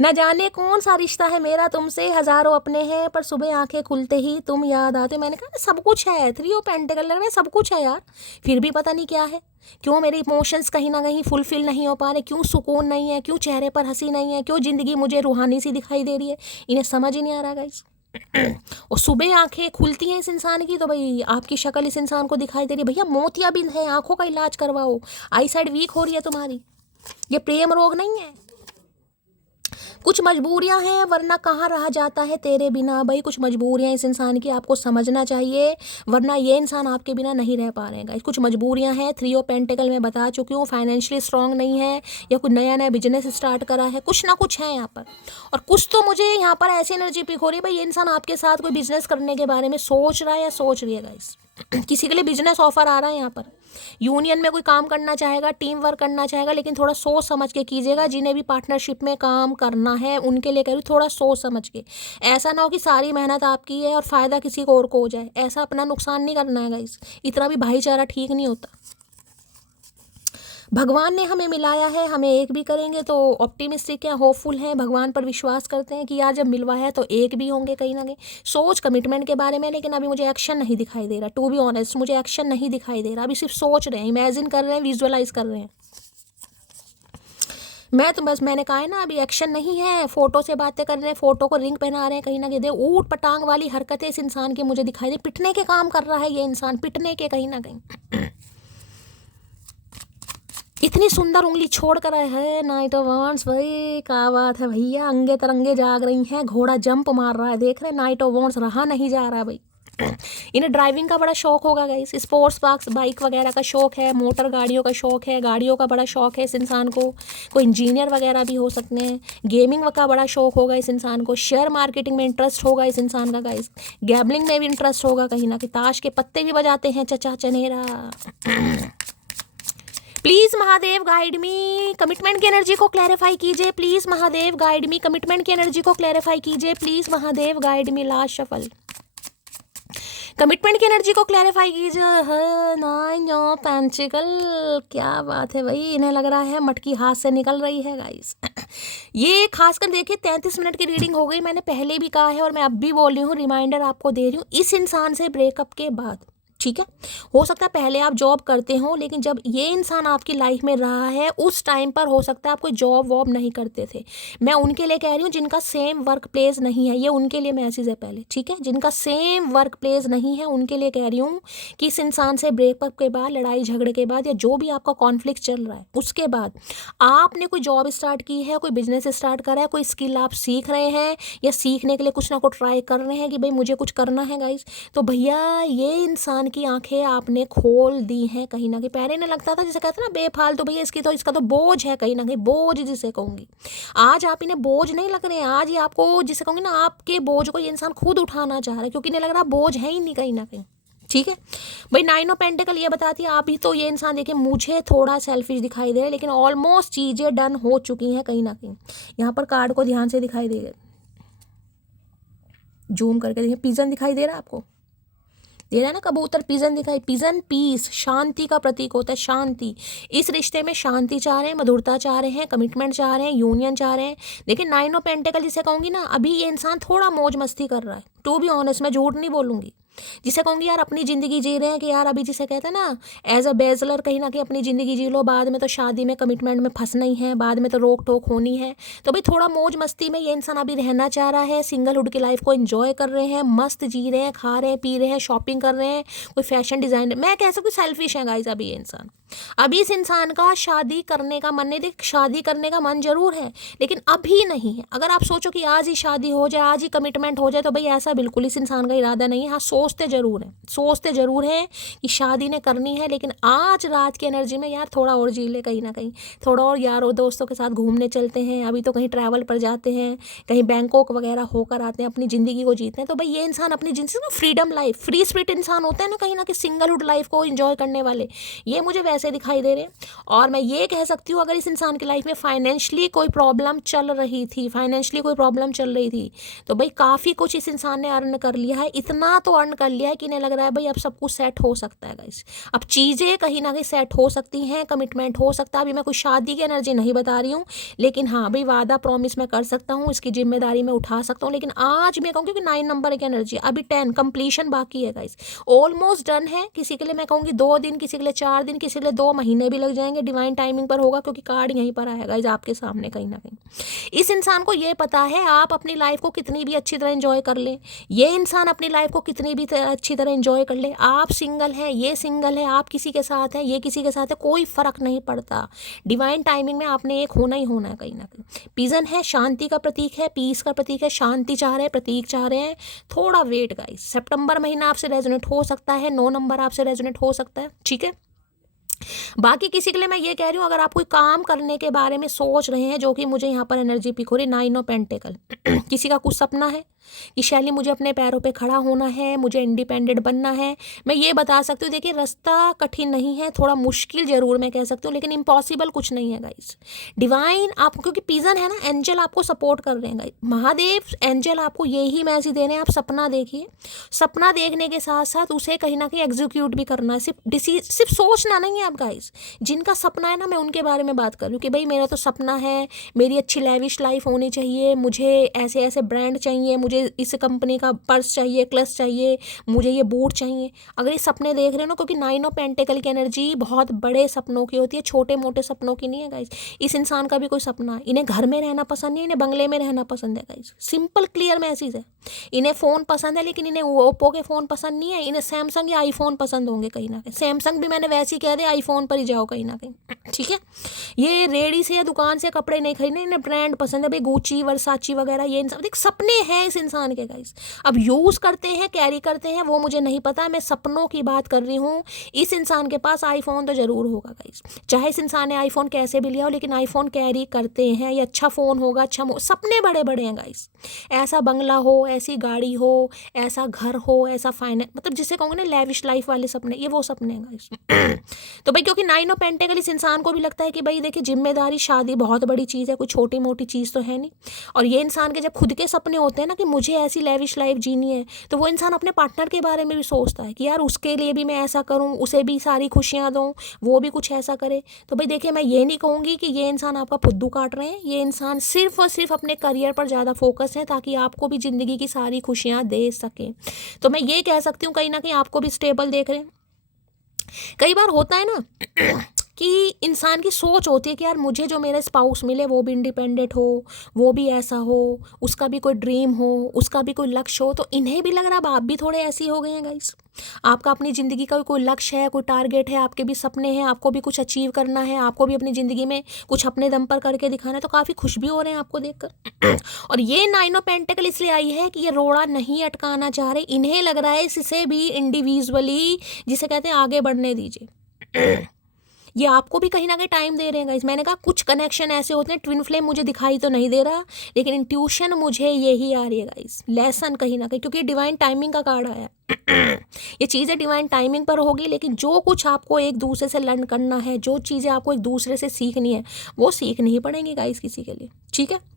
न जाने कौन सा रिश्ता है मेरा तुमसे, हजारों अपने हैं पर सुबह आंखें खुलते ही तुम याद आते। मैंने कहा सब कुछ है, 3 ऑफ पेंटिकल लग रहा है, सब कुछ है यार, फिर भी पता नहीं क्या है, क्यों मेरे इमोशंस कहीं ना कहीं फुलफिल नहीं हो पा रहे, क्यों सुकून नहीं है, क्यों चेहरे पर हंसी नहीं है, क्यों ज़िंदगी मुझे रूहानी सी दिखाई दे रही है, इन्हें समझ ही नहीं आ रहा गाइस। और सुबह आंखें खुलती हैं इस इंसान की तो भाई आपकी शक्ल इस इंसान को दिखाई दे रही है, भैया मोतियाबिंद है, आंखों का इलाज करवाओ, आई साइड वीक हो रही है तुम्हारी, ये प्रेम रोग नहीं है, कुछ मजबूरियां हैं, वरना कहाँ रहा जाता है तेरे बिना। भाई कुछ मजबूरियां इस इंसान की आपको समझना चाहिए, वरना ये इंसान आपके बिना नहीं रह पा रहे हैं। कुछ मजबूरियां हैं, 3 ऑफ पेंटिकल में बता चुकी हूँ, फाइनेंशियली स्ट्रांग नहीं है, या कुछ नया नया बिजनेस स्टार्ट करा है, कुछ ना कुछ है यहाँ पर। और कुछ तो मुझे यहाँ पर ऐसी एनर्जी पिक हो रही है, भाई ये इंसान आपके साथ कोई बिजनेस करने के बारे में सोच रहा है या सोच रही है गाइस। किसी के लिए बिजनेस ऑफर आ रहा है यहाँ पर, यूनियन में कोई काम करना चाहेगा, टीम वर्क करना चाहेगा, लेकिन थोड़ा सोच समझ के कीजिएगा। जिन्हें भी पार्टनरशिप में काम करना है उनके लिए कह रही हूँ, थोड़ा सोच समझ के, ऐसा ना हो कि सारी मेहनत आपकी है और फ़ायदा किसी को और को हो जाए, ऐसा अपना नुकसान नहीं करना है गाइस, इतना भी भाईचारा ठीक नहीं होता। भगवान ने हमें मिलाया है, हमें एक भी करेंगे, तो ऑप्टिमिस्टिक है, होपफुल हैं, भगवान पर विश्वास करते हैं कि यार जब मिलवाया है तो एक भी होंगे कहीं ना कहीं। सोच कमिटमेंट के बारे में, लेकिन अभी मुझे एक्शन नहीं दिखाई दे रहा, टू बी ऑनेस्ट मुझे एक्शन नहीं दिखाई दे रहा, अभी सिर्फ सोच रहे हैं, इमेजिन कर रहे हैं, विजुअलाइज कर रहे हैं। मैं तो बस मैंने कहा है ना, अभी एक्शन नहीं है, फोटो से बातें कर रहे हैं, फोटो को रिंग पहना रहे हैं, कहीं ना कहीं ऊट पटांग वाली हरकतें इस इंसान की मुझे दिखाई दे, पिटने के काम कर रहा है ये इंसान, पिटने के कहीं ना कहीं। इतनी सुंदर उंगली छोड़ कर आए है नाइट ऑफ वॉन्ड्स, भाई क्या बात है भैया, अंगे तरंगे जाग रही हैं, घोड़ा जंप मार रहा है, देख रहे नाइट ऑफ वॉन्ड्स, रहा नहीं जा रहा भाई। इन्हें ड्राइविंग का बड़ा शौक होगा गाइस, स्पोर्ट्स बाइक वगैरह का शौक है, मोटर गाड़ियों का शौक है, गाड़ियों का बड़ा शौक है इस इंसान को, कोई इंजीनियर वगैरह भी हो सकते हैं, गेमिंग का बड़ा शौक होगा इस इंसान को, शेयर मार्केटिंग में इंटरेस्ट होगा इस इंसान का गाइस, गैम्बलिंग में भी इंटरेस्ट होगा कहीं ना कहीं, ताश के पत्ते भी बजाते हैं चचा चनेरा। Please Mahadev guide me, commitment की एनर्जी को क्लैरिफाई कीजिए, please Mahadev guide me, commitment की एनर्जी को क्लैरिफाई कीजिए, please Mahadev guide me. Last shuffle, commitment की एनर्जी को क्लैरिफाई कीजिए। नाइन ऑफ पेंटिकल, क्या बात है भाई, इन्हें लग रहा है मटकी हाथ से निकल रही है गाइस। ये खासकर देखिए 33 मिनट की रीडिंग हो गई, मैंने पहले भी कहा है और मैं अब भी बोल रही हूँ, रिमाइंडर आपको दे रही हूँ, इस इंसान से ब्रेकअप के बाद, ठीक है, हो सकता है पहले आप जॉब करते हो, लेकिन जब ये इंसान आपकी लाइफ में रहा है उस टाइम पर हो सकता है आप कोई जॉब वॉब नहीं करते थे। मैं उनके लिए कह रही हूँ जिनका सेम वर्क प्लेस नहीं है, ये उनके लिए मैसेज है पहले, ठीक है, जिनका सेम वर्क प्लेस नहीं है उनके लिए कह रही हूँ कि इस इंसान से ब्रेकअप के बाद, लड़ाई झगड़े के बाद, या जो भी आपका कॉन्फ्लिक्ट चल रहा है उसके बाद आपने कोई जॉब स्टार्ट की है, कोई बिजनेस स्टार्ट करा है, कोई स्किल आप सीख रहे हैं या सीखने के लिए कुछ ना कुछ ट्राई कर रहे हैं कि भाई मुझे कुछ करना है गाइस, तो भैया ये इंसान की आंखें आपने खोल दी हैं कहीं ना कहीं। पहले नहीं लगता था, जैसे कहते हैं ना बेफालतू भैया इसका तो बोझ है कहीं ना कहीं, बोझ जिसे कहूँगी। आज आप इन्हें बोझ नहीं लग रहे हैं, आज ये आपको जिसे कहूँगी ना आपके बोझ को ये इंसान खुद उठाना चाह रहा है, क्योंकि नहीं लग रहा बोझ है ही नहीं कहीं ना कहीं। ठीक है भाई, 9 ऑफ पेंटिकल ये बताती है आप ही तो ये इंसान देखिए मुझे थोड़ा सेल्फिश दिखाई दे रहा है, लेकिन ऑलमोस्ट चीज़ें डन हो चुकी हैं कहीं ना कहीं। यहाँ पर कार्ड को ध्यान से दिखाई दे रहा, जूम करके देखिए, पिजन दिखाई दे रहा है आपको, दे रहा है ना कबूतर, पिजन दिखाई, पिजन पीस, शांति का प्रतीक होता है, शांति। इस रिश्ते में शांति चाह रहे हैं, मधुरता चाह रहे हैं, कमिटमेंट चाह रहे हैं, यूनियन चाह रहे हैं। देखिए 9 ऑफ पेंटिकल जिसे कहूँगी ना, अभी ये इंसान थोड़ा मौज मस्ती कर रहा है, टू बी ऑनेस्ट, मैं झूठ नहीं बोलूँगी। जिसे कहूँगी यार अपनी ज़िंदगी जी रहे हैं कि यार अभी जिसे कहते हैं ना एज अ बैचलर कहीं ना कहीं अपनी ज़िंदगी जी लो, बाद में तो शादी में कमिटमेंट में फंसना ही है, बाद में तो रोक टोक होनी है। तो भाई थोड़ा मौज मस्ती में ये इंसान अभी रहना चाह रहा है, सिंगलहुड की लाइफ को एंजॉय कर रहे हैं, मस्त जी रहे हैं, खा रहे हैं, पी रहे हैं, शॉपिंग कर रहे हैं, कोई फैशन डिज़ाइन, मैं कह सकूँ सेल्फिश है गाइस अभी ये इंसान। अभी इस इंसान का शादी करने का मन नहीं, देख शादी करने का मन जरूर है लेकिन अभी नहीं है। अगर आप सोचो कि आज ही शादी हो जाए, आज ही कमिटमेंट हो जाए, तो भाई ऐसा बिल्कुल इस इंसान का इरादा नहीं है। हाँ सोचते जरूर हैं कि शादी ने करनी है, लेकिन आज रात की एनर्जी में यार थोड़ा और जी ले कहीं ना कहीं, थोड़ा और यारों दोस्तों के साथ घूमने चलते हैं, अभी तो कहीं ट्रैवल पर जाते हैं, कहीं बैंकॉक वगैरह होकर आते हैं, अपनी ज़िंदगी को जीते हैं। तो भाई ये इंसान अपनी जिनसे ना फ्रीडम लाइफ, फ्री स्पिरिट इंसान होते हैं ना कहीं ना कहीं, सिंगलहुड लाइफ को इंजॉय करने वाले, ये मुझे वैसे दिखाई दे रहे हैं। और मैं ये कह सकती हूँ अगर इस इंसान की लाइफ में फाइनेंशियली कोई प्रॉब्लम चल रही थी, तो भाई काफ़ी कुछ इस इंसान ने अर्न कर लिया है, इतना तो अर्न कर लिया है कि इन्हें लग रहा है भाई अब सब कुछ सेट हो सकता है गाइस, अब चीज़ें कहीं ना कहीं सेट हो सकती हैं, कमिटमेंट हो सकता है। अभी मैं कोई शादी की एनर्जी नहीं बता रही हूँ, लेकिन हाँ भाई वादा प्रॉमिस मैं कर सकता हूँ, इसकी जिम्मेदारी मैं उठा सकता हूँ। लेकिन आज मैं कहूँगी कि 9 नंबर की एनर्जी, अभी 10 कंप्लीशन बाकी है गाइस, ऑलमोस्ट डन है। किसी के लिए मैं कहूँगी 2 दिन, किसी के लिए 4 दिन, किसी के लिए 2 महीने भी लग जाएंगे, डिवाइन टाइमिंग पर होगा, क्योंकि कार्ड यहीं पर आएगा गाइस आपके सामने कहीं ना कहीं। इस इंसान को ये पता है आप अपनी लाइफ को कितनी भी अच्छी तरह एंजॉय कर लें, ये इंसान अपनी लाइफ को कितनी भी अच्छी तरह एंजॉय कर ले, आप सिंगल हैं, ये सिंगल है, आप किसी के साथ हैं, ये किसी के साथ है, कोई फर्क नहीं पड़ता। डिवाइन टाइमिंग में आपने एक होना ही होना है कहीं ना कहीं। पिजन है, शांति का प्रतीक है, पीस का प्रतीक है, शांति चाह रहे हैं, प्रतीक चाह रहे हैं। थोड़ा वेट गाइस, सितंबर महीना आपसे रेजोनेट हो सकता है, 9 नंबर आपसे रेजोनेट हो सकता है, ठीक है। बाकी किसी के लिए मैं ये कह रही हूँ अगर आप कोई काम करने के बारे में सोच रहे हैं, जो कि मुझे यहाँ पर एनर्जी पिक हो रही, 9 ऑफ पेंटिकल किसी का कुछ सपना है कि शैली मुझे अपने पैरों पे खड़ा होना है, मुझे इंडिपेंडेंट बनना है, मैं ये बता सकती हूँ। देखिए रास्ता कठिन नहीं है, थोड़ा मुश्किल जरूर मैं कह सकती हूँ, लेकिन इम्पॉसिबल कुछ नहीं है गाइस। डिवाइन आपको, क्योंकि पिजन है ना, एंजल आपको सपोर्ट कर रहे हैं गाइस, महादेव एंजल आपको यही मैसेज दे रहे हैं। आप सपना देखिए, सपना देखने के साथ साथ उसे कहीं ना कहीं एग्जीक्यूट भी करना है, सिर्फ सोचना नहीं है आप गाइस। जिनका सपना है ना, मैं उनके बारे में बात कर रही हूँ कि भाई मेरा तो सपना है, मेरी अच्छी लेविश लाइफ होनी चाहिए, मुझे ऐसे ऐसे ब्रांड चाहिए, मुझे इस कंपनी का पर्स चाहिए, क्लच चाहिए, मुझे ये बूट चाहिए। अगर ये सपने देख रहे हो ना, क्योंकि 9 ऑफ पेंटिकल की एनर्जी बहुत बड़े सपनों की होती है, छोटे मोटे सपनों की नहीं है गाइस। इस इंसान का भी कोई सपना है, इन्हें घर में रहना पसंद नहीं, इन्हें बंगले में रहना पसंद है गाइस, सिंपल क्लियर मैसेज है। इन्हें फ़ोन पसंद है, लेकिन इन्हें ओप्पो के फ़ोन पसंद नहीं है, इन्हें सैमसंग या आईफोन पसंद होंगे कहीं ना कहीं। सैमसंग भी मैंने वैसे ही कह दिया, आईफोन पर ही जाओ कहीं ना कहीं, ठीक है। ये रेडी से या दुकान से कपड़े नहीं खरीदने, इन्हें ब्रांड पसंद है भाई, गुची वर्साची वगैरह, ये इंसान देख सपने हैं इस इंसान के गाइस। अब यूज़ करते हैं, कैरी करते हैं, वो मुझे नहीं पता, मैं सपनों की बात कर रही हूँ। इस इंसान के पास आईफोन तो ज़रूर होगा गाइस, चाहे इस इंसान ने आईफोन कैसे भी लिया हो, लेकिन आईफोन कैरी करते हैं, ये अच्छा फ़ोन होगा, अच्छा सपने बड़े बड़े हैं गाइस। ऐसा बंगला हो, ऐसी गाड़ी हो, ऐसा घर हो, ऐसा फाइनेंस, मतलब जिसे कहूँगे ना लेविश लाइफ वाले सपने, ये वो सपने हैं गाइस। तो भाई क्योंकि 9 ऑफ पेंटिकल इस इंसान को भी लगता है कि भाई देखिए जिम्मेदारी, शादी बहुत बड़ी चीज़ है, कोई छोटी मोटी चीज़ तो है नहीं। और ये इंसान के जब खुद के सपने होते हैं ना कि मुझे ऐसी लेविश लाइफ जीनी है, तो वो इंसान अपने पार्टनर के बारे में भी सोचता है कि यार उसके लिए भी मैं ऐसा करूँ, उसे भी सारी खुशियाँ दूँ, वो भी कुछ ऐसा करे। तो भाई देखिए मैं ये नहीं कहूँगी कि ये इंसान आपका फुद्दू काट रहे हैं, ये इंसान सिर्फ और सिर्फ अपने करियर पर ज़्यादा फोकस है, ताकि आपको भी ज़िंदगी की सारी खुशियाँ दे सकें। तो मैं ये कह सकती हूँ कहीं ना कहीं आपको भी स्टेबल देख रहे हैं। कई बार होता है ना कि इंसान की सोच होती है कि यार मुझे जो मेरा स्पाउस मिले वो भी इंडिपेंडेंट हो, वो भी ऐसा हो, उसका भी कोई ड्रीम हो, उसका भी कोई लक्ष्य हो। तो इन्हें भी लग रहा है अब आप भी थोड़े ऐसे ही हो गए हैं गाइस। आपका अपनी ज़िंदगी का कोई लक्ष्य है, कोई टारगेट है, आपके भी सपने हैं, आपको भी कुछ अचीव करना है, आपको भी अपनी ज़िंदगी में कुछ अपने दम पर करके दिखाना है। तो काफ़ी खुश भी हो रहे हैं आपको देखकर। और ये नाइन ऑफ पेंटिकल इसलिए आई है कि ये रोड़ा नहीं अटकाना चाह रहे, इन्हें लग रहा है इससे भी इंडिविजुअली, जिसे कहते हैं, आगे बढ़ने दीजिए। ये आपको भी कहीं ना कहीं टाइम दे रहे हैं गाइस। मैंने कहा कुछ कनेक्शन ऐसे होते हैं, ट्विन फ्लेम मुझे दिखाई तो नहीं दे रहा, लेकिन इंट्यूशन मुझे यही आ रही है गाइस, लेसन कहीं ना कहीं, क्योंकि डिवाइन टाइमिंग का कार्ड आया है। ये चीज़ें डिवाइन टाइमिंग पर होगी, लेकिन जो कुछ आपको एक दूसरे से लर्न करना है, जो चीज़ें आपको एक दूसरे से सीखनी है, वो सीखनी ही पड़ेंगी गाइस किसी के लिए, ठीक है।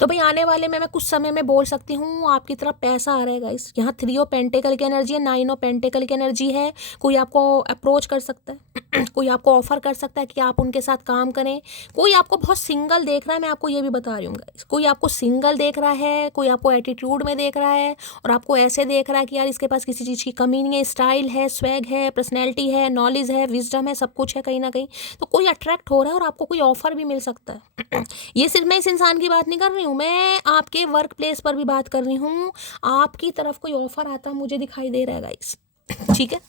तो भाई आने वाले में मैं कुछ समय में बोल सकती हूँ आपकी तरफ पैसा आ रहा है गाइस। यहाँ 3 ऑफ पेंटिकल की एनर्जी है, 9 ऑफ पेंटिकल की एनर्जी है। कोई आपको अप्रोच कर सकता है, कोई आपको ऑफर कर सकता है कि आप उनके साथ काम करें। कोई आपको बहुत सिंगल देख रहा है, मैं आपको ये भी बता रही हूँ गाइस। कोई आपको सिंगल देख रहा है, कोई आपको एटीट्यूड में देख रहा है, और आपको ऐसे देख रहा है कि यार इसके पास किसी चीज़ की कमी नहीं है, स्टाइल है, स्वैग है, पर्सनैलिटी है, नॉलेज है, विजडम है, सब कुछ है कहीं ना कहीं। तो कोई अट्रैक्ट हो रहा है और आपको कोई ऑफर भी मिल सकता है। ये सिर्फ मैं इस इंसान की बात नहीं कर रही हूँ, मैं आपके वर्क प्लेस पर भी बात कर रही हूँ। आपकी तरफ कोई ऑफर आता मुझे दिखाई दे रहा है गाइस, ठीक है।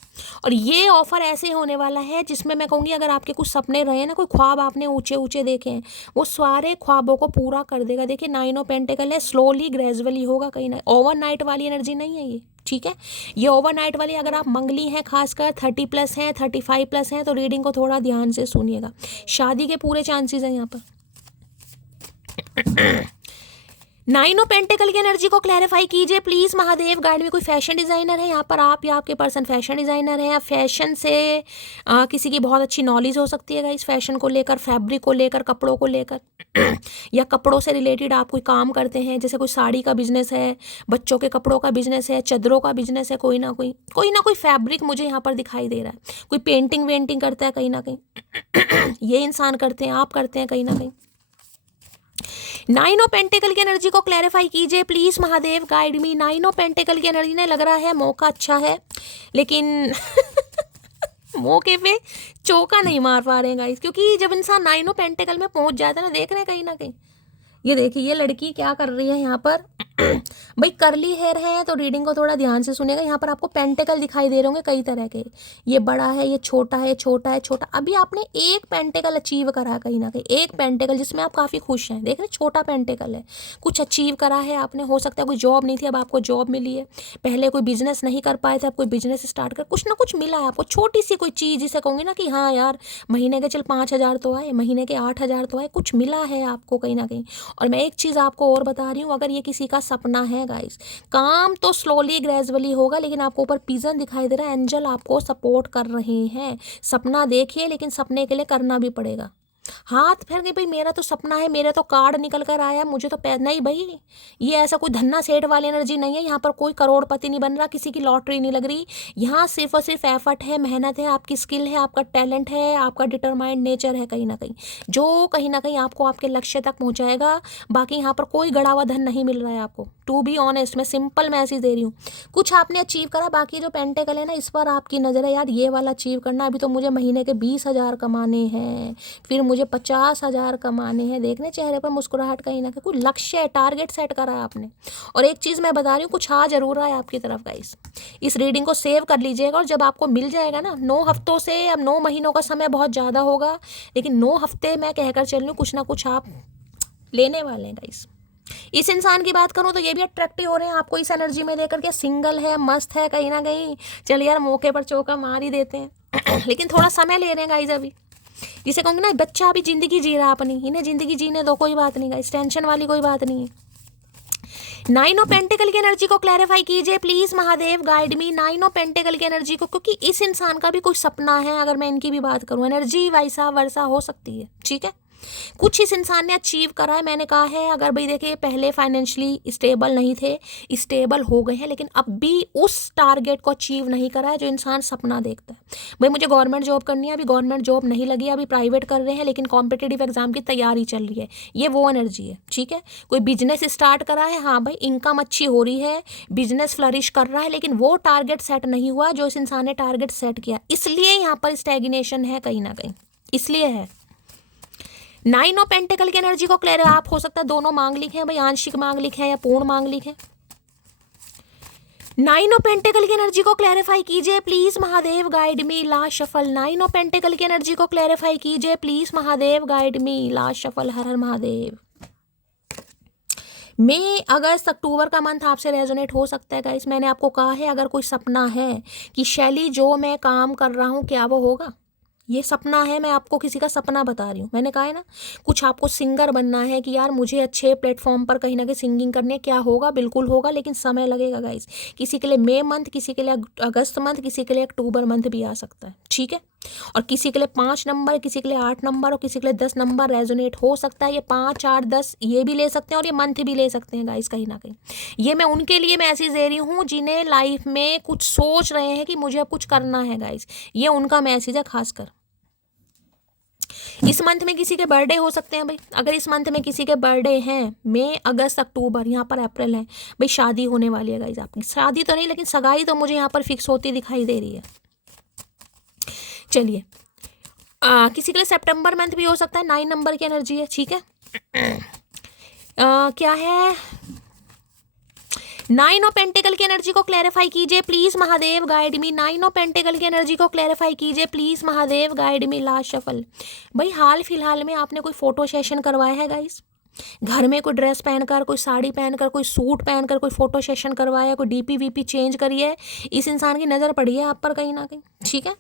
और ये ऑफर ऐसे होने वाला है जिसमें मैं कहूँगी अगर आपके कुछ सपने रहे ना, कोई ख्वाब आपने ऊंचे ऊंचे देखे हैं, वो सारे ख्वाबों को पूरा कर देगा। देखिए 9 ऑफ पेंटिकल है, स्लोली ग्रेजुअली होगा कहीं ना, ओवरनाइट वाली एनर्जी नहीं है ये, ठीक है। ये ओवरनाइट वाली, अगर आप मंगली हैं, खासकर 30+ हैं, 35+ हैं, तो रीडिंग को थोड़ा ध्यान से सुनिएगा। शादी के पूरे चांसेस हैं यहाँ पर। 9 ऑफ पेंटिकल की एनर्जी को क्लैरिफाई कीजिए प्लीज महादेव गाइड में। कोई फैशन डिजाइनर है यहाँ पर, आप या आपके पर्सन फैशन डिजाइनर है, या फैशन से किसी की बहुत अच्छी नॉलेज हो सकती है गाइस, फैशन को लेकर, फैब्रिक को लेकर, कपड़ों को लेकर, या कपड़ों से रिलेटेड आप कोई काम करते हैं, जैसे कोई साड़ी का बिजनेस है, बच्चों के कपड़ों का बिजनेस है, चादरों का बिजनेस है, कोई ना कोई फैब्रिक मुझे यहाँ पर दिखाई दे रहा है। कोई पेंटिंग वेंटिंग करता है कहीं ना कहीं, ये इंसान करते हैं, आप करते हैं कहीं ना कहीं। 9 ऑफ पेंटिकल की एनर्जी को क्लैरिफाई कीजिए please Mahadev guide me. 9 of pentacles की एनर्जी ने लग रहा है मौका अच्छा है, लेकिन मौके पे चौका नहीं मार पा रहे हैं गाइस, क्योंकि जब इंसान 9 ऑफ पेंटिकल में पहुंच जाता है ना, देख रहे हैं कहीं ना कहीं। ये देखिए ये लड़की क्या कर रही है यहाँ पर। भाई करली हेयर है तो रीडिंग को थोड़ा ध्यान से सुनेगा। यहाँ पर आपको पेंटिकल दिखाई दे रहे होंगे कई तरह के, ये बड़ा है, ये छोटा है, छोटा है, छोटा। अभी आपने एक पेंटिकल अचीव करा है कहीं ना कहीं, एक पेंटिकल जिसमें आप काफ़ी खुश हैं, देख रहे छोटा पेंटिकल है, कुछ अचीव करा है आपने। हो सकता है कोई जॉब नहीं थी, अब आपको जॉब मिली है। पहले कोई बिजनेस नहीं कर पाए थे, अब कोई बिजनेस स्टार्ट कर, कुछ ना कुछ मिला है आपको, छोटी सी कोई चीज़ जिसे कहूँगी ना कि हाँ यार महीने के चल 5,000 तो आए, महीने के 8,000 तो आए, कुछ मिला है आपको कहीं ना कहीं। और मैं एक चीज़ आपको और बता रही हूँ, अगर ये किसी का सपना है गाइस, काम तो स्लोली ग्रेजुअली होगा, लेकिन आपको ऊपर पिजन दिखाई दे रहा है, एंजल आपको सपोर्ट कर रहे हैं। सपना देखिए, लेकिन सपने के लिए करना भी पड़ेगा। हाथ फेर गई भाई मेरा तो सपना है, मेरा तो कार्ड निकल कर आया, मुझे तो नहीं भाई, ये ऐसा कोई धन्ना सेठ वाली एनर्जी नहीं है। यहाँ पर कोई करोड़पति नहीं बन रहा, किसी की लॉटरी नहीं लग रही। यहाँ सिर्फ और सिर्फ एफर्ट है, मेहनत है, आपकी स्किल है, आपका टैलेंट है, आपका डिटरमाइंड नेचर है कहीं ना कहीं, जो कहीं ना कहीं आपको आपके लक्ष्य तक पहुँचाएगा। बाकी यहाँ पर कोई गड़ा हुआ धन नहीं मिल रहा है आपको, टू बी ऑनेस्ट। मैं सिंपल मैसेज दे रही हूँ, कुछ आपने अचीव करा, बाकी जो पेंटिकल है ना, इस पर आपकी नज़र है यार, ये वाला अचीव करना। अभी तो मुझे महीने के 20,000 कमाने हैं, फिर मुझे 50,000 कमाने हैं। देखने चेहरे पर मुस्कुराहट कहीं ना कहीं, कोई लक्ष्य है, टारगेट सेट करा है आपने। और एक चीज़ मैं बता रही हूँ, कुछ आ जरूर रहा है आपकी तरफ गाइस। इस रीडिंग को सेव कर लीजिएगा, और जब आपको मिल जाएगा ना 9 हफ्तों से, अब 9 महीनों का समय बहुत ज़्यादा होगा, लेकिन 9 हफ्ते मैं कहकर चल रही हूँ, कुछ ना कुछ आप लेने वाले हैं गाइस। इस इंसान की बात करूं तो ये भी अट्रैक्टिव हो रहे हैं आपको इस एनर्जी में लेकर के, सिंगल है, मस्त है कहीं ना कहीं। चल यार मौके पर चौका मार ही देते हैं, लेकिन थोड़ा समय ले रहे हैं गाइस अभी। जिसे कहूँगी ना, बच्चा अभी जिंदगी जी रहा है अपनी, इन्हें जिंदगी जीने दो, कोई बात नहीं गाइस, टेंशन वाली कोई बात नहीं है। 9 ऑफ पेंटिकल की एनर्जी को क्लैरिफाई कीजिए please Mahadev guide me. 9 of pentacles की एनर्जी को, क्योंकि इस इंसान का भी कोई सपना है। अगर मैं इनकी भी बात करूं, एनर्जी वैसा वर्षा हो सकती है, ठीक है। कुछ इस इंसान ने अचीव करा है। मैंने कहा है अगर भाई देखिए पहले फाइनेंशियली स्टेबल नहीं थे, स्टेबल हो गए हैं, लेकिन अब भी उस टारगेट को अचीव नहीं करा है जो इंसान सपना देखता है। भाई मुझे गवर्नमेंट जॉब करनी है, अभी गवर्नमेंट जॉब नहीं लगी, अभी प्राइवेट कर रहे हैं, लेकिन कॉम्पिटिटिव एग्जाम की तैयारी चल रही है, ये वो एनर्जी है। ठीक है, कोई बिजनेस स्टार्ट करा है, हाँ भाई इनकम अच्छी हो रही है, बिजनेस फ्लरिश कर रहा है, लेकिन वो टारगेट सेट नहीं हुआ जो इस इंसान ने टारगेट सेट किया, इसलिए यहाँ पर स्टैग्नेशन है कहीं ना कहीं, इसलिए है। 9 ऑफ पेंटिकल की एनर्जी को क्लियर, आप हो सकता है दोनों मांगलिक हैं भाई, आंशिक मांगलिक है या पूर्ण मांगलिक है। 9 ऑफ पेंटिकल की एनर्जी को क्लैरिफाई कीजिए please Mahadev, guide me, last shuffle. 9 of pentacles की एनर्जी को क्लैरिफाई कीजिए please Mahadev, guide me, last shuffle. Har Har Mahadev. मई अगस्त अक्टूबर का मंथ आपसे रेजोनेट हो सकता है गाइस। मैंने आपको कहा है अगर कोई सपना है कि शैली जो मैं काम कर रहा हूँ क्या वो होगा, ये सपना है, मैं आपको किसी का सपना बता रही हूँ। मैंने कहा है ना कुछ आपको सिंगर बनना है कि यार मुझे अच्छे प्लेटफॉर्म पर कहीं ना कहीं सिंगिंग करनी है, क्या होगा, बिल्कुल होगा, लेकिन समय लगेगा गाइस। किसी के लिए मई मंथ, किसी के लिए अगस्त मंथ, किसी के लिए अक्टूबर मंथ भी आ सकता है। ठीक है, और किसी के लिए 5 नंबर, किसी के लिए 8 नंबर और किसी के लिए 10 नंबर रेजोनेट हो सकता है। ये 5, 8, 10 ये भी ले सकते हैं और ये मंथ भी ले सकते हैं गाइस कहीं ना कहीं। ये मैं उनके लिए मैसेज दे रही हूँ जिन्हें लाइफ में कुछ सोच रहे हैं कि मुझे अब कुछ करना है गाइस, ये उनका मैसेज है खासकर। इस मंथ में किसी के बर्थडे हो सकते हैं भाई, अगर इस मंथ में किसी के बर्थडे हैं, मई अगस्त अक्टूबर, यहाँ पर अप्रैल है भाई, शादी होने वाली है गाइस आपकी। शादी तो नहीं लेकिन सगाई तो मुझे यहाँ पर फिक्स होती दिखाई दे रही है। चलिए किसी के लिए सितंबर मंथ भी हो सकता है, 9 नंबर की एनर्जी है। ठीक है, क्या है, 9 ऑफ पेंटिकल की एनर्जी को क्लैरिफाई कीजिए please Mahadev, guide me. 9 of pentacles की एनर्जी को क्लैरिफाई कीजिए please Mahadev, guide me, last shuffle. भाई हाल फिलहाल में आपने कोई फोटो सेशन करवाया है गाइस, घर में कोई ड्रेस पहनकर, कोई साड़ी पहनकर, कोई सूट पहनकर कोई फोटो सेशन करवाया, कोई डीपी वीपी चेंज करी है, इस इंसान की नज़र पड़ी है आप पर कहीं ना कहीं। ठीक है,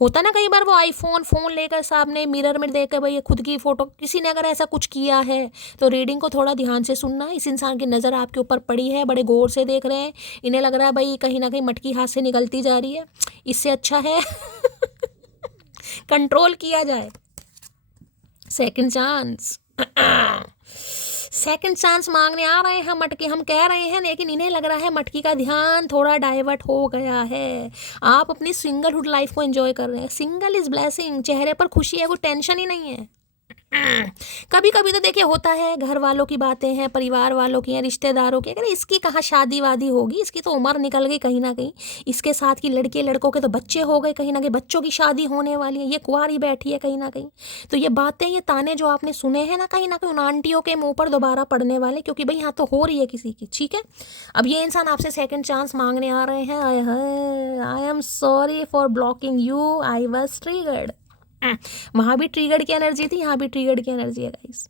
होता ना कई बार वो आईफोन फोन लेकर सामने मिरर में देख कर भाई खुद की फोटो, किसी ने अगर ऐसा कुछ किया है तो रीडिंग को थोड़ा ध्यान से सुनना। इस इंसान की नज़र आपके ऊपर पड़ी है, बड़े गौर से देख रहे हैं, इन्हें लग रहा है भाई कहीं ना कहीं मटकी हाथ से निकलती जा रही है, इससे अच्छा है कंट्रोल किया जाए। सेकंड चांस सेकंड चांस मांगने आ रहे हैं मटकी, हम कह रहे हैं, लेकिन इन्हें लग रहा है मटकी का ध्यान थोड़ा डाइवर्ट हो गया है। आप अपनी सिंगलहुड लाइफ को एंजॉय कर रहे हैं, सिंगल इज ब्लेसिंग, चेहरे पर खुशी है, कोई टेंशन ही नहीं है। कभी कभी तो देखिए होता है, घर वालों की बातें हैं, परिवार वालों की हैं, रिश्तेदारों की, अगर इसकी कहाँ शादी वादी होगी, इसकी तो उम्र निकल गई कहीं ना कहीं, इसके साथ की लड़के लड़कों के तो बच्चे हो गए कहीं ना कहीं, बच्चों की शादी होने वाली है, ये कुंवारी बैठी है कहीं ना कहीं। तो ये बातें, ये ताने जो आपने सुने हैं ना कहीं उन आंटियों के मुंह पर दोबारा पड़ने वाले, क्योंकि भाई यहाँ तो हो रही है किसी की। ठीक है, अब ये इंसान आपसे सेकेंड चांस मांगने आ रहे हैं। I am sorry for blocking you, I was triggered. वहाँ भी ट्रिगर्ड की एनर्जी थी, यहाँ भी ट्रिगर्ड की एनर्जी है गाइस।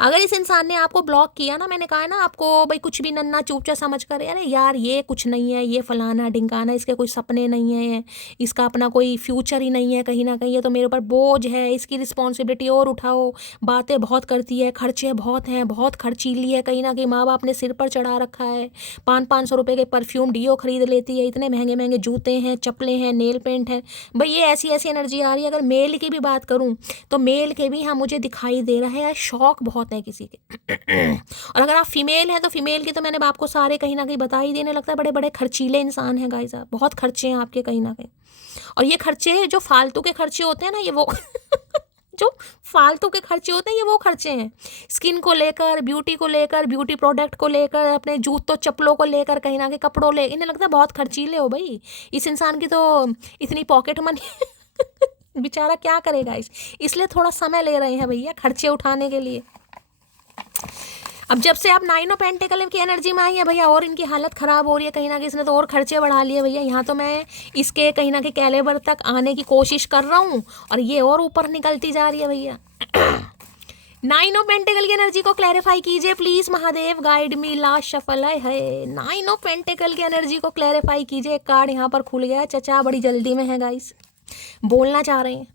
अगर इस इंसान ने आपको ब्लॉक किया ना, मैंने कहा है ना आपको भाई कुछ भी नन्ना चूपचा समझ कर, अरे यार ये कुछ नहीं है, ये फलाना ढिंकाना, इसके कोई सपने नहीं है, इसका अपना कोई फ्यूचर ही नहीं है कहीं ना कहीं, ये तो मेरे ऊपर बोझ है, इसकी रिस्पॉन्सिबिलिटी और उठाओ, बातें बहुत करती है, खर्चे बहुत हैं, बहुत खर्चीली है कहीं ना कहीं, माँ बाप ने सिर पर चढ़ा रखा है, 500-500 रुपये के परफ्यूम डीओ खरीद लेती है, इतने महंगे महंगे जूते हैं, चप्पलें हैं, नेल पेंट है। भाई ये ऐसी ऐसी एनर्जी आ रही है। अगर मेल की भी बात करूँ तो मेल के भी हाँ मुझे दिखाई दे रहा है यार, शौक बहुत है किसी के और अगर आप फीमेल हैं तो फीमेल की तो मैंने आपको सारे कहीं ना कहीं बता ही देने लगता है, बड़े बड़े खर्चीले इंसान हैं गाइस, आप बहुत खर्चे हैं आपके कहीं ना कहीं। और ये खर्चे जो फालतू के खर्चे होते हैं ना, ये वो जो फालतू के खर्चे होते हैं, ये वो खर्चे हैं स्किन को लेकर, ब्यूटी को लेकर, ब्यूटी प्रोडक्ट को लेकर, अपने जूतों चप्पलों को लेकर, कहीं ना कहीं कपड़ों ले, इन्हें लगता है बहुत खर्चीले हो भाई। इस इंसान की तो इतनी पॉकेट मनी बेचारा क्या करेगा, इसलिए थोड़ा समय ले रहे हैं भैया खर्चे उठाने के लिए। अब जब से आप 9 ऑफ पेंटिकल की एनर्जी में आई है भैया, और इनकी हालत ख़राब हो रही है कहीं ना कहीं, इसने तो और खर्चे बढ़ा लिए भैया। यहाँ तो मैं इसके कहीं ना कहीं कैलेबर तक आने की कोशिश कर रहा हूँ और ये और ऊपर निकलती जा रही है भैया। 9 ऑफ पेंटिकल की एनर्जी को क्लैरिफाई कीजिए please Mahadev, guide me, last shuffle है। 9 ऑफ पेंटिकल की एनर्जी को क्लैरिफाई कीजिए। एक कार्ड यहाँ पर खुल गया है, चचा बड़ी जल्दी में है गाइस, बोलना चाह रहे हैं,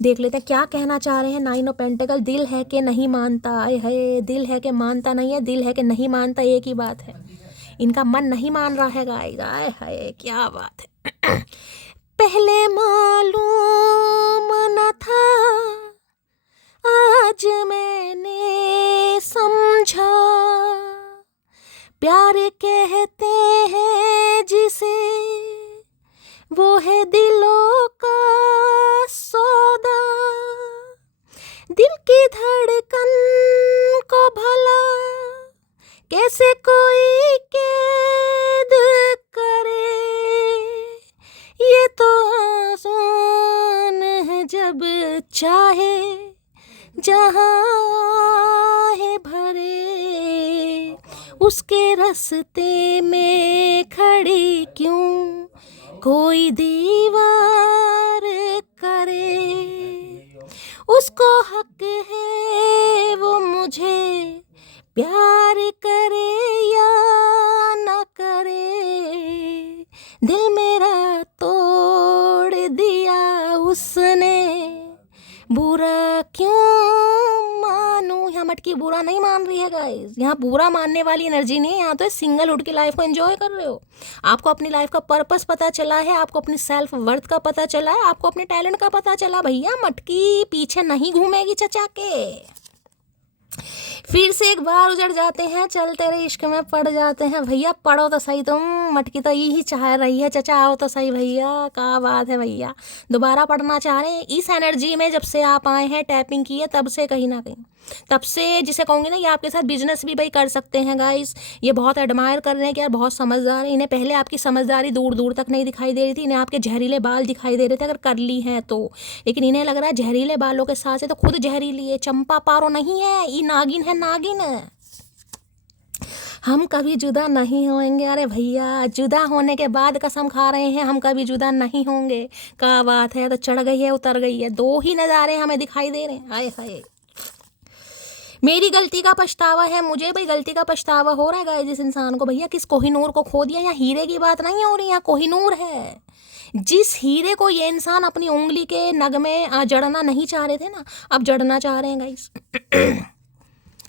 देख लेते हैं क्या कहना चाह रहे हैं। 9 ऑफ पेंटिकल, दिल है कि नहीं मानता, आए है, दिल है कि मानता नहीं है, दिल है कि नहीं मानता, एक ही बात है, इनका मन नहीं मान रहा है गाइस। आए है क्या बात है। पहले मालूम न था आज मैंने समझा, प्यार कहते हैं जिसे, वो है दिलों का सौदा। दिल की धड़कन को भला कैसे कोई कैद करे, ये तो आसान है जब चाहे जहाँ है भरे, उसके रास्ते में खड़ी क्यों कोई दीवार करे। उसको हक है वो मुझे प्यार करे या न करे, दिल मेरा तोड़ दिया उसने, बुरा क्यों मानूं। यहाँ मटकी बुरा नहीं मान रही है गाइस, यहाँ बुरा मानने वाली एनर्जी नहीं है। यहाँ तो सिंगलहुड की लाइफ को एंजॉय कर रहे हो। आपको अपनी लाइफ का पर्पस पता चला है, आपको अपनी सेल्फ वर्थ का पता चला है, आपको अपने टैलेंट का पता चला। भैया मटकी पीछे नहीं घूमेगी चचा के। फिर से एक बार उजड़ जाते हैं, चल तेरे इश्क में पड़ जाते हैं। भैया पढ़ो तो सही तुम, मटकी तो यही चाह रही है। चचा आओ तो सही भैया, क्या बात है भैया, दोबारा पढ़ना चाह रहे हैं। इस एनर्जी में जब से आप आए हैं, टैपिंग की है, तब से कहीं ना कहीं, तब से जिसे कहूँगी ना, ये आपके साथ बिजनेस भी भाई कर सकते हैं गाइस। ये बहुत एडमायर कर रहे हैं कि यार बहुत समझदार है। इन्हें पहले आपकी समझदारी दूर दूर तक नहीं दिखाई दे रही थी, इन्हें आपके जहरीले बाल दिखाई दे रहे थे अगर कर ली हैं तो। लेकिन इन्हें लग रहा है जहरीले बालों के साथ से तो खुद जहरीली है। चंपा पारो नहीं है, ये नागिन है, नागिन है। हम कभी जुदा नहीं होंगे। अरे भैया जुदा होने के बाद कसम खा रहे हैं हम कभी जुदा नहीं होंगे। क्या बात है, तो चढ़ गई है उतर गई है, दो ही नज़ारे हमें दिखाई दे रहे हैं। हाय हाय, मेरी गलती का पछतावा है मुझे। भाई गलती का पछतावा हो रहा है गाइस जिस इंसान को। भैया किस कोहिनूर को खो दिया। यहाँ हीरे की बात नहीं हो रही, यहाँ कोहिनूर है। जिस हीरे को ये इंसान अपनी उंगली के नग में जड़ना नहीं चाह रहे थे ना, अब जड़ना चाह रहे हैं गाइस।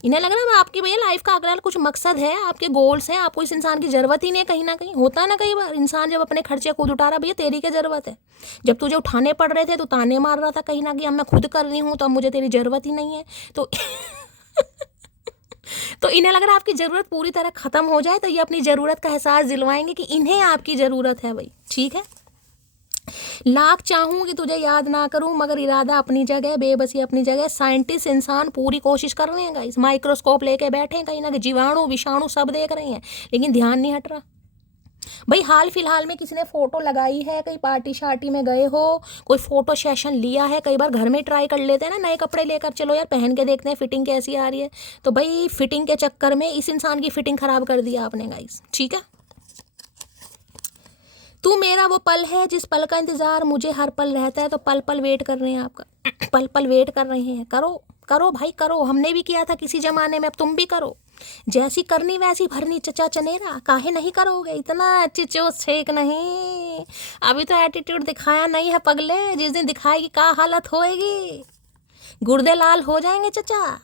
इन्हें लग रहा है आपकी भैया लाइफ का अगर कुछ मकसद है, आपके गोल्स हैं, आपको इस इंसान की ज़रूरत ही नहीं है। कहीं ना कहीं होता है ना, कई बार इंसान जब अपने खर्चे खुद उठा रहा, भैया तेरी क्या ज़रूरत है। जब तुझे उठाने पड़ रहे थे तो ताने मार रहा था कहीं ना कहीं, अब मैं खुद कर रही हूँ तो अब मुझे तेरी ज़रूरत ही नहीं है। तो तो इन्हें लग रहा है आपकी ज़रूरत पूरी तरह ख़त्म हो जाए तो ये अपनी ज़रूरत का एहसास दिलवाएंगे कि इन्हें आपकी ज़रूरत है। भाई ठीक है, लाख चाहूँ कि तुझे याद ना करूँ, मगर इरादा अपनी जगह, बेबसी अपनी जगह। साइंटिस्ट इंसान पूरी कोशिश कर रहे हैं गाइस, माइक्रोस्कोप लेके बैठे हैं कहीं ना कहीं, जीवाणु विषाणु सब देख रहे हैं, लेकिन ध्यान नहीं हट रहा। भाई हाल फिलहाल में किसी ने फ़ोटो लगाई है, कहीं पार्टी शार्टी में गए हो, कोई फ़ोटो सेशन लिया है। कई बार घर में ट्राई कर लेते हैं ना, नए कपड़े लेकर, चलो यार पहन के देखते हैं फिटिंग कैसी आ रही है। तो भाई फिटिंग के चक्कर में इस इंसान की फिटिंग ख़राब कर दिया आपने गाइस। ठीक है, तू मेरा वो पल है जिस पल का इंतज़ार मुझे हर पल रहता है। तो पल पल वेट कर रहे हैं आपका, पल पल वेट कर रहे हैं। करो करो भाई करो, हमने भी किया था किसी ज़माने में, अब तुम भी करो। जैसी करनी वैसी भरनी चचा चनेरा, काहे नहीं करोगे इतना चिचो छेक नहीं। अभी तो एटीट्यूड दिखाया नहीं है पगले, जिस दिन दिखाएगी क्या हालत होएगी, गुर्दे लाल हो जाएंगे चचा।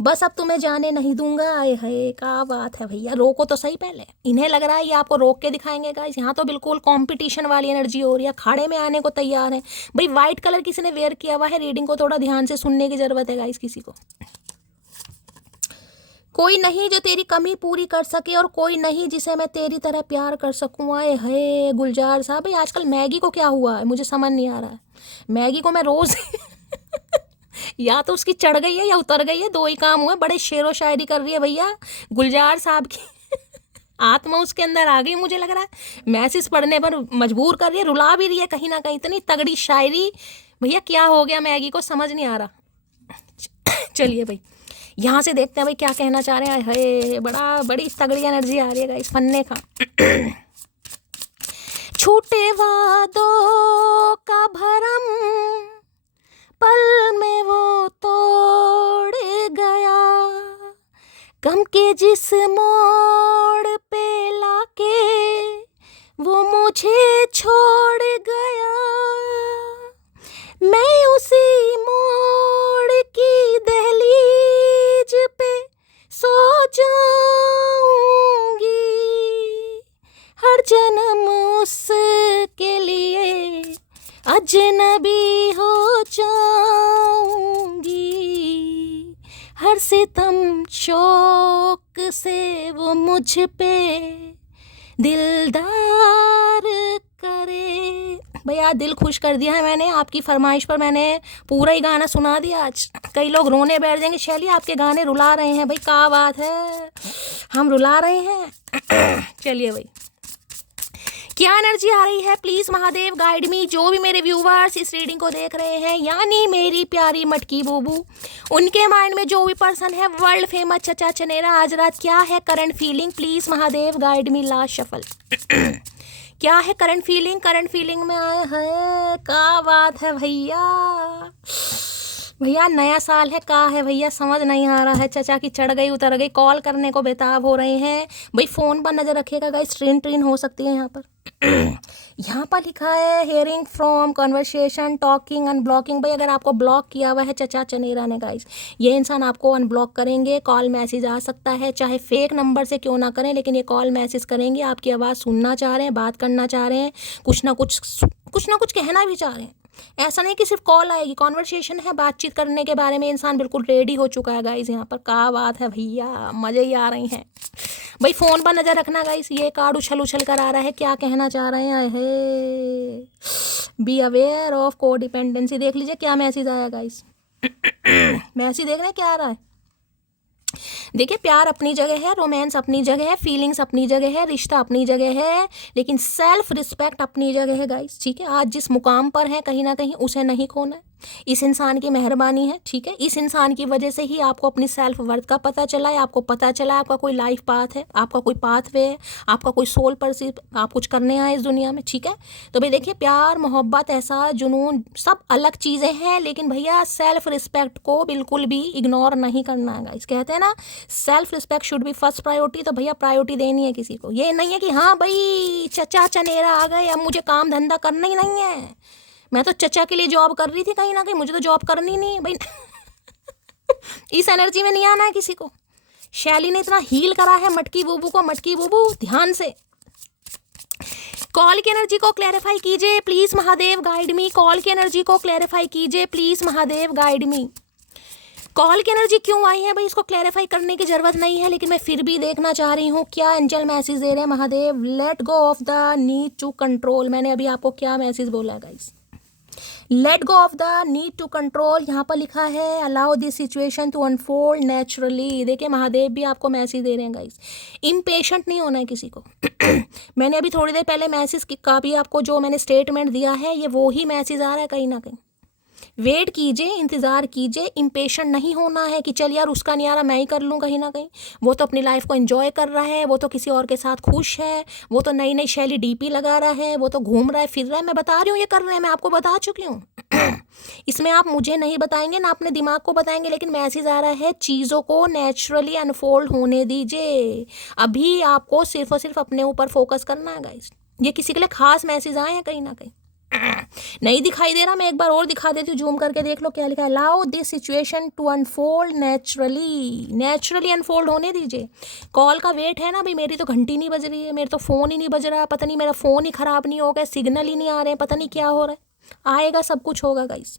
बस अब तुम्हें जाने नहीं दूंगा। आए हाय क्या बात है भैया, रोको तो सही पहले। इन्हें लग रहा है ये आपको रोक के दिखाएंगे गाइस। यहाँ तो बिल्कुल कंपटीशन वाली एनर्जी हो रही है, खाड़े में आने को तैयार है। भाई वाइट कलर किसी ने वेयर किया हुआ है, रीडिंग को थोड़ा ध्यान से सुनने की जरूरत है गाइस। किसी को कोई नहीं जो तेरी कमी पूरी कर सके, और कोई नहीं जिसे मैं तेरी तरह प्यार कर सकूँ। आए हाय गुलजार साहब, भाई आजकल मैगी को क्या हुआ है मुझे समझ नहीं आ रहा है। मैगी को मैं रोज़ या तो उसकी चढ़ गई है या उतर गई है, दो ही काम हुए। बड़े शेरो शायरी कर रही है भैया गुलजार साहब की आत्मा उसके अंदर आ गई मुझे लग रहा है। मैसेज पढ़ने पर मजबूर कर रही है, रुला भी रही है कहीं ना कहीं। इतनी तगड़ी शायरी भैया, क्या हो गया मैगी को समझ नहीं आ रहा। चलिए भाई यहाँ से देखते हैं भाई क्या कहना चाह रहे हैं। हाय बड़ी तगड़ी एनर्जी आ रही है इस फन्ने का। छूटे वादों का भरम पल में वो तोड़ गया, गम के जिस मोड़ पे लाके वो मुझे छोड़ गया। मैं उसी मोड़ की दहलीज पे सो जाऊंगी, हर जन्म उसके लिए अजनबी हो जाऊंगी। सितम शौक से वो मुझ पे दिलदार करे। भैया दिल खुश कर दिया है मैंने, आपकी फरमाइश पर मैंने पूरा ही गाना सुना दिया आज। कई लोग रोने बैठ जाएंगे, शैली आपके गाने रुला रहे हैं। भाई क्या बात है, हम रुला रहे हैं। चलिए भाई, क्या एनर्जी आ रही है प्लीज महादेव गाइड मी। जो भी मेरे व्यूवर्स इस रीडिंग को देख रहे हैं, यानी मेरी प्यारी मटकी बूबू, उनके माइंड में जो भी पर्सन है वर्ल्ड फेमस चचा चनेरा आज रात, क्या है current feeling please Mahadev guide me. Last shuffle क्या है करंट फीलिंग। करंट फीलिंग में आया है, क्या बात है भैया। भैया नया साल है, का है भैया समझ नहीं आ रहा है। चचा की चढ़ गई उतर गई, कॉल करने को बेताब हो रहे हैं। भाई फ़ोन पर नज़र रखिएगा गाइस, ट्रेन हो सकती है यहाँ पर। यहाँ पर लिखा है hearing from conversation talking unblocking. भाई अगर आपको ब्लॉक किया हुआ है चचा चनेरा ने गाइस, ये इंसान आपको अनब्लॉक करेंगे। कॉल मैसेज आ सकता है, चाहे फेक नंबर से क्यों ना करें, लेकिन ये कॉल मैसेज करेंगे। आपकी आवाज़ सुनना चाह रहे हैं, बात करना चाह रहे हैं, कुछ ना कुछ कहना भी चाह रहे हैं। ऐसा नहीं कि सिर्फ कॉल आएगी, कॉन्वर्सेशन है, बातचीत करने के बारे में इंसान बिल्कुल रेडी हो चुका है गाइस। यहाँ पर क्या बात है भैया, मज़े ही आ रही हैं। भाई फ़ोन पर नज़र रखना गाइस, ये कार्ड उछल कर आ रहा है, क्या कहना चाह रहे हैं। बी अवेयर ऑफ को डिपेंडेंसी। देख लीजिए क्या मैसेज आया गाइस। मैसेज देख रहे हैं क्या आ रहा है। देखिए प्यार अपनी जगह है, रोमांस अपनी जगह है, फीलिंग्स अपनी जगह है, रिश्ता अपनी जगह है, लेकिन सेल्फ रिस्पेक्ट अपनी जगह है गाइस। ठीक है, आज जिस मुकाम पर है कहीं ना कहीं उसे नहीं खोना है। इस इंसान की मेहरबानी है। ठीक है, इस इंसान की वजह से ही आपको अपनी सेल्फ वर्थ का पता चला है। आपको पता चला है आपका कोई लाइफ पाथ है, आपका कोई पाथवे है, आपका कोई सोल परसिप, आप कुछ करने आए इस दुनिया में। ठीक है, तो भाई देखिए प्यार मोहब्बत ऐसा जुनून सब अलग चीज़ें हैं, लेकिन भैया सेल्फ रिस्पेक्ट को बिल्कुल भी इग्नोर नहीं करना है गाइस। कहते हैं ना self respect should be first priority. तो भैया प्रायोरिटी देनी है किसी को। ये नहीं है कि हाँ भाई चचा चनेरा आ गए, अब मुझे काम धंधा करना ही नहीं है। मैं तो चचा के लिए जॉब कर रही थी कहीं ना कहीं, मुझे तो जॉब करनी नहीं है भाई। इस एनर्जी में नहीं आना है किसी को। शैली ने इतना हील करा है मटकी बूबू को। मटकी बूबू ध्यान से कॉल की एनर्जी को क्लैरिफाई कीजिए please Mahadev guide me. Call की एनर्जी को क्लैरिफाई कीजिए please Mahadev guide me. Call की एनर्जी क्यों आई है भाई, इसको क्लैरिफाई करने की जरूरत नहीं है, लेकिन मैं फिर भी देखना चाह रही हूँ क्या एंजल मैसेज दे रहे हैं Mahadev. Let go of the need to control. मैंने अभी आपको क्या मैसेज बोला है guys, let go of the need to control. यहाँ पर लिखा है allow this situation to unfold naturally. देखिए महादेव भी आपको मैसेज दे रहे हैं गाइस, इम्पेशेंट नहीं होना है किसी को। मैंने अभी थोड़ी देर पहले मैसेज का भी आपको जो मैंने स्टेटमेंट दिया है, ये वो ही मैसेज आ रहा है कहीं ना कहीं। वेट कीजिए, इंतज़ार कीजिए, इम्पेशेंट नहीं होना है कि चल यार उसका नहीं आ रहा मैं ही कर लूँ। कहीं ना कहीं वो तो अपनी लाइफ को एंजॉय कर रहा है, वो तो किसी और के साथ खुश है, वो तो नई नई शैली डीपी लगा रहा है, वो तो घूम रहा है फिर रहा है। मैं बता रही हूँ ये कर रहे हैं, मैं आपको बता चुकी हूँ। इसमें आप मुझे नहीं बताएंगे ना अपने दिमाग को बताएंगे, लेकिन मैसेज आ रहा है चीज़ों को नेचुरली अनफोल्ड होने दीजिए। अभी आपको सिर्फ और सिर्फ अपने ऊपर फोकस करना है गाइस। ये किसी के लिए खास मैसेज आए हैं कहीं ना कहीं। नहीं दिखाई दे रहा, मैं एक बार और दिखा देती हूँ, जूम करके देख लो क्या लिखा है। Allow this situation to unfold naturally unfold होने दीजिए। कॉल का वेट है ना भाई, मेरी तो घंटी नहीं बज रही है, मेरा तो फ़ोन ही नहीं बज रहा, पता नहीं मेरा फ़ोन ही ख़राब नहीं हो गया, सिग्नल ही नहीं आ रहे हैं, पता नहीं क्या हो रहा है। आएगा, सब कुछ होगा गाइस।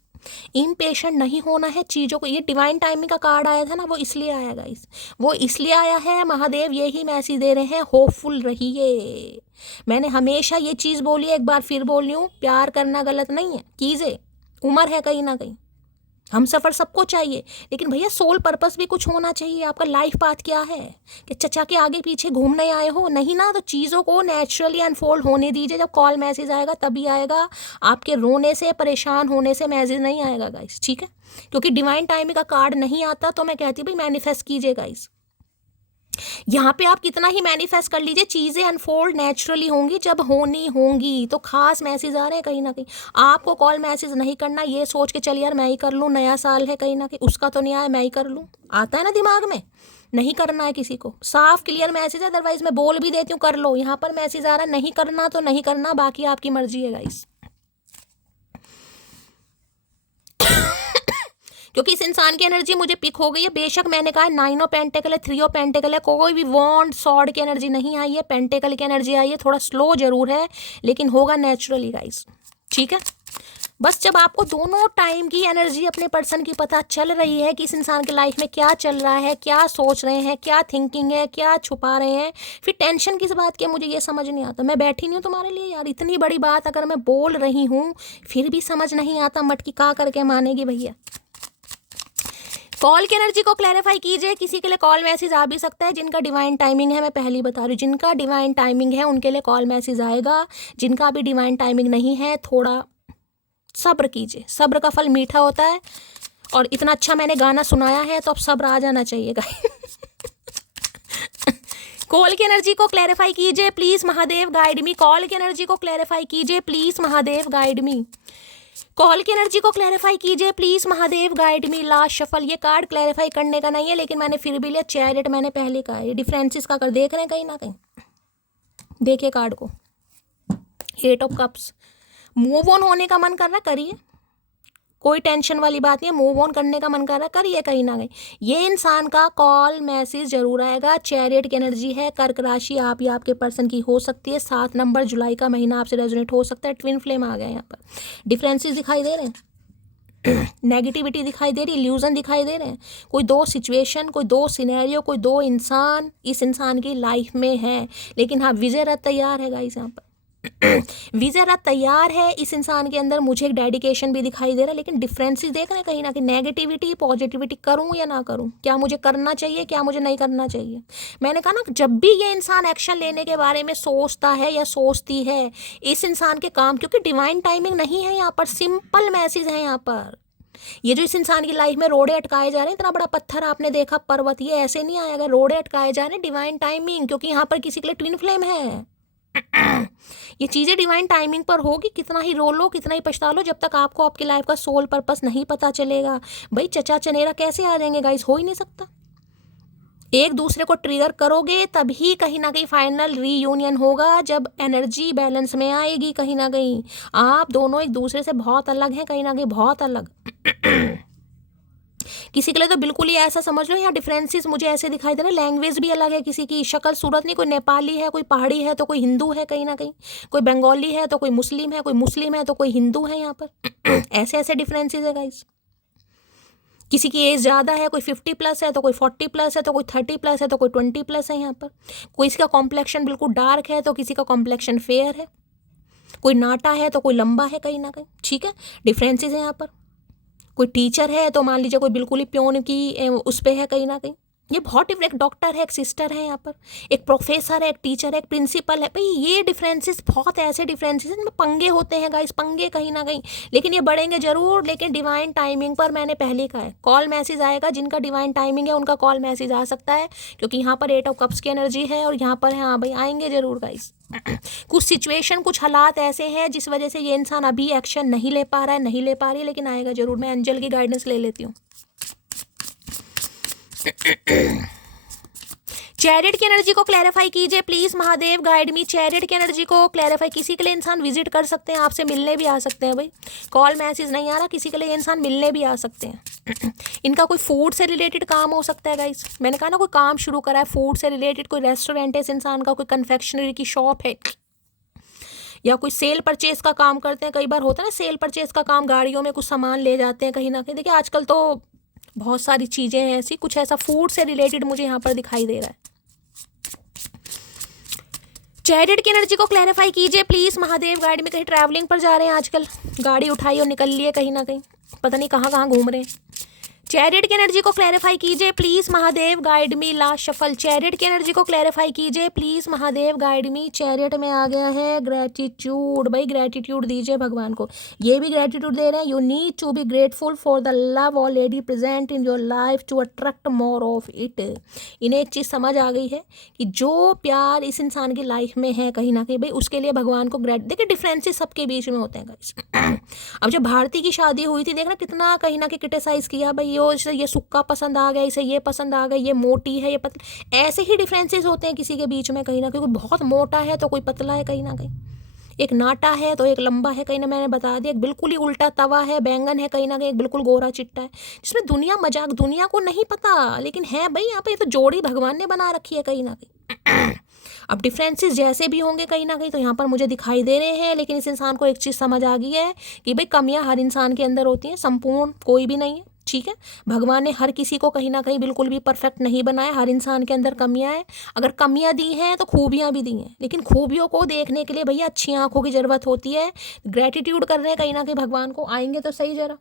इम्पेशेंट नहीं होना है चीज़ों को। ये डिवाइन टाइमिंग का कार्ड आया था ना, वो इसलिए आया गाइस, वो इसलिए आया है। महादेव यही मैसेज दे रहे हैं, होपफुल रहिए। मैंने हमेशा ये चीज़ बोली है, एक बार फिर बोल रही हूँ, प्यार करना गलत नहीं है, कीजिए, उम्र है कहीं ना कहीं, हम सफ़र सबको चाहिए, लेकिन भैया सोल पर्पस भी कुछ होना चाहिए। आपका लाइफ पाथ क्या है कि चचा के आगे पीछे घूमने आए हो, नहीं ना, तो चीज़ों को नेचुरली अनफोल्ड होने दीजिए। जब कॉल मैसेज आएगा तभी आएगा, आपके रोने से परेशान होने से मैसेज नहीं आएगा गाइस। ठीक है, क्योंकि डिवाइन टाइमिंग का कार्ड नहीं आता, तो मैं कहती भाई मैनिफेस्ट कीजिए गाइस। यहाँ पे आप कितना ही मैनिफेस्ट कर लीजिए, चीज़ें अनफोल्ड नेचुरली होंगी जब होनी होंगी। तो खास मैसेज आ रहे हैं कहीं ना कहीं। आपको कॉल मैसेज नहीं करना ये सोच के चल यार मैं ही कर लूँ, नया साल है कहीं ना कहीं, उसका तो नहीं आया मैं ही कर लूँ, आता है ना दिमाग में, नहीं करना है किसी को। साफ क्लियर मैसेज है, अदरवाइज मैं बोल भी देती हूँ कर लो। यहाँ पर मैसेज आ रहा है नहीं करना तो नहीं करना, बाकी आपकी मर्जी है गाइस। क्योंकि इस इंसान की एनर्जी मुझे पिक हो गई है। बेशक मैंने कहा 9 ऑफ पेंटेकल है, 3 ऑफ पेंटेकल है, कोई भी वॉन्ड सॉर्ड की एनर्जी नहीं आई है, पेंटेकल की एनर्जी आई है। थोड़ा स्लो जरूर है, लेकिन होगा नेचुरली गाइस। ठीक है, बस जब आपको दोनों टाइम की एनर्जी अपने पर्सन की पता चल रही है कि इस इंसान की लाइफ में क्या चल रहा है, क्या सोच रहे हैं, क्या थिंकिंग है, क्या छुपा रहे हैं, फिर टेंशन किस बात की है मुझे ये समझ नहीं आता। मैं बैठी नहीं हूँ तुम्हारे लिए यार, इतनी बड़ी बात अगर मैं बोल रही हूँ फिर भी समझ नहीं आता, मटकी का करके मानेगी भैया। कॉल की एनर्जी को क्लैरिफाई कीजिए। किसी के लिए कॉल मैसेज आ भी सकता है, जिनका डिवाइन टाइमिंग है, मैं पहली बता रही हूँ, जिनका डिवाइन टाइमिंग है उनके लिए कॉल मैसेज आएगा। जिनका अभी डिवाइन टाइमिंग नहीं है थोड़ा सब्र कीजिए, सब्र का फल मीठा होता है। और इतना अच्छा मैंने गाना सुनाया है तो अब सब्र आ जाना चाहिएगा। कॉल की एनर्जी को क्लैरिफाई कीजिए please Mahadev guide me. Call की एनर्जी को क्लैरिफाई कीजिए please Mahadev guide me. Call की एनर्जी को क्लैरिफाई कीजिए please Mahadev guide me. Last shuffle, ये कार्ड क्लैरिफाई करने का नहीं है लेकिन मैंने फिर भी लिया। चैरिट मैंने पहले कहा, ये डिफरेंसेस का कर देख रहे हैं कहीं ना कहीं। देखिए कार्ड को, 8 ऑफ कप्स। मूव ऑन होने का मन कर रहा, करिए, कोई टेंशन वाली बात नहीं है। मूव ऑन करने का मन कर रहा, करिए कहीं ना कहीं। ये इंसान का कॉल मैसेज जरूर आएगा। चैरियट की एनर्जी है, कर्क राशि आप या आपके पर्सन की हो सकती है। 7 नंबर जुलाई का महीना आपसे रेजोनेट हो सकता है। ट्विन फ्लेम आ गया यहाँ पर। डिफरेंसेस दिखाई दे रहे हैं, नेगेटिविटी दिखाई दे रही, इल्यूजन दिखाई दे रहे हैं। कोई 2 सिचुएशन, कोई 2 सिनेरियो, कोई 2 इंसान इस इंसान की लाइफ में है। लेकिन हाँ, विजय रथ तैयार है गाइस यहाँ पर। विजय रथ तैयार है इस इंसान के अंदर। मुझे एक डेडिकेशन भी दिखाई दे रहा है, लेकिन डिफरेंसेस देख रहे हैं कहीं ना कहीं। नेगेटिविटी पॉजिटिविटी, करूं या ना करूं, क्या मुझे करना चाहिए, क्या मुझे नहीं करना चाहिए। मैंने कहा ना, जब भी ये इंसान एक्शन लेने के बारे में सोचता है या सोचती है, इस इंसान के काम, क्योंकि डिवाइन टाइमिंग नहीं है यहाँ पर, सिंपल मैसेज है यहाँ पर। ये जो इस इंसान की लाइफ में रोड़े अटकाए जा रहे हैं, इतना बड़ा पत्थर आपने देखा, पर्वत, ये ऐसे नहीं आएगा। रोड़े अटकाए जा रहे हैं, डिवाइन टाइमिंग, क्योंकि यहाँ पर किसी के लिए ट्विन फ्लेम है। ये चीज़ें डिवाइन टाइमिंग पर होगी। कितना ही रो लो, कितना ही पछता लो, जब तक आपको आपकी लाइफ का सोल पर्पस नहीं पता चलेगा। भाई चचा चनेरा कैसे आ जाएंगे गाइस, हो ही नहीं सकता। एक दूसरे को ट्रिगर करोगे तभी कहीं ना कहीं फाइनल रीयूनियन होगा, जब एनर्जी बैलेंस में आएगी। कहीं ना कहीं आप दोनों एक दूसरे से बहुत अलग हैं, कहीं ना कहीं बहुत अलग। किसी के लिए तो बिल्कुल ही ऐसा समझ लो, यहाँ डिफरेंसेस मुझे ऐसे दिखाई दे रहे हैं। लैंग्वेज भी अलग है, किसी की शक्ल सूरत नहीं, कोई नेपाली है, कोई पहाड़ी है तो कोई हिंदू है कहीं ना कहीं, कोई बंगाली है तो कोई मुस्लिम है, कोई मुस्लिम है तो कोई हिंदू है यहाँ पर। ऐसे ऐसे डिफरेंसेस है गाइस। किसी की एज ज़्यादा है, कोई 50+ है तो कोई 40+ है तो कोई 30+ है तो कोई 20+ है यहाँ पर। कोई इसका कॉम्प्लेक्शन बिल्कुल डार्क है तो किसी का कॉम्प्लेक्शन फेयर है। कोई नाटा है तो कोई लंबा है कहीं ना कहीं। ठीक है, डिफरेंसेस है यहाँ पर। कोई टीचर है तो मान लीजिए कोई बिल्कुल ही प्योन की उस पे है कहीं ना कहीं। ये बहुत डिफरेंट, एक डॉक्टर है, एक सिस्टर है यहाँ पर, एक प्रोफेसर है, एक टीचर है, एक प्रिंसिपल है। भाई ये डिफरेंसेस, बहुत ऐसे डिफरेंसेस इनमें पंगे होते हैं गाइस, पंगे कहीं ना कहीं, लेकिन ये बढ़ेंगे जरूर। लेकिन डिवाइन टाइमिंग पर मैंने पहले कहा है, कॉल मैसेज आएगा। जिनका डिवाइन टाइमिंग है उनका कॉल मैसेज आ सकता है, क्योंकि यहाँ पर 8 ऑफ कप्स की एनर्जी है और यहाँ पर है, हाँ भाई आएंगे जरूर गाइस। कुछ सिचुएशन, कुछ हालात ऐसे हैं जिस वजह से ये इंसान अभी एक्शन नहीं ले पा रहा है, नहीं ले पा रही है, लेकिन आएगा जरूर। मैं एंजल की गाइडेंस ले लेती हूँ। चैरिट की एनर्जी को क्लैरिफाई कीजिए please Mahadev guide me. Chariot की एनर्जी को क्लैरिफाई। किसी के लिए इंसान विजिट कर सकते हैं, आपसे मिलने भी आ सकते हैं। भाई कॉल मैसेज नहीं आ रहा, किसी के लिए इंसान मिलने भी आ सकते हैं। इनका कोई फूड से रिलेटेड काम हो सकता है गाइस। मैंने कहा ना, कोई काम शुरू करा है फूड से रिलेटेड, कोई रेस्टोरेंट है इस इंसान का, कोई कन्फेक्शनरी की शॉप है, या कोई सेल परचेज का काम करते हैं। कई बार होता है ना सेल परचेज का काम, गाड़ियों में कुछ सामान ले जाते हैं कहीं ना कहीं। देखिए आजकल तो बहुत सारी चीज़ें हैं ऐसी, कुछ ऐसा फूड से रिलेटेड मुझे यहाँ पर दिखाई दे रहा है। चैरिट की एनर्जी को क्लैरिफाई कीजिए प्लीज महादेव गाइड में। कहीं ट्रैवलिंग पर जा रहे हैं आजकल, गाड़ी उठाई और निकल लिए कहीं ना कहीं, पता नहीं कहाँ कहाँ घूम रहे हैं। चैरिट की एनर्जी को क्लैरिफाई कीजिए please Mahadev guide me. Last shuffle, chariot की एनर्जी को क्लैरिफाई कीजिए please Mahadev guide me. Chariot में आ गया है ग्रेटिट्यूड। भाई ग्रेटिट्यूड दीजिए भगवान को, ये भी ग्रेटिट्यूड दे रहे हैं। You need to be grateful for the love already present in your life to attract more of it. इन्हें एक चीज़ समझ आ गई है कि जो प्यार इस इंसान की लाइफ में है कहीं ना कहीं, भाई उसके लिए भगवान को देखिए डिफरेंसेस सबके बीच में होते हैं गाइस। अब जब भारती की शादी हुई थी, देखना कितना कहीं ना कहीं क्रिटिसाइज किया, भाई ये सुक्का पसंद आ गया, इसे ये पसंद आ गया, ये मोटी है, ये पतली। ऐसे ही डिफरेंसेस होते हैं किसी के बीच में कहीं ना कहीं। कोई बहुत मोटा है तो कोई पतला है कहीं ना कहीं, एक नाटा है तो एक लंबा है कहीं ना, मैंने बता दिया। एक बिल्कुल ही उल्टा तवा है, बैंगन है कहीं ना कहीं, एक बिल्कुल गोरा चिट्टा है, जिसमें दुनिया मजाक, दुनिया को नहीं पता लेकिन है भाई यहाँ पे। ये तो जोड़ी भगवान ने बना रखी है कहीं ना कहीं। अब डिफरेंसेस जैसे भी होंगे कहीं ना कहीं तो यहाँ पर मुझे दिखाई दे रहे हैं, लेकिन इस इंसान को एक चीज़ समझ आ गई है कि भाई कमियां हर इंसान के अंदर होती हैं, संपूर्ण कोई भी नहीं है। ठीक है, भगवान ने हर किसी को कहीं ना कहीं बिल्कुल भी परफेक्ट नहीं बनाया, हर इंसान के अंदर कमियां हैं। अगर कमियां दी हैं तो खूबियां भी दी हैं, लेकिन खूबियों को देखने के लिए भैया अच्छी आंखों की जरूरत होती है। ग्रेटिट्यूड कर रहे हैं कहीं ना कहीं भगवान को, आएंगे तो सही जरा।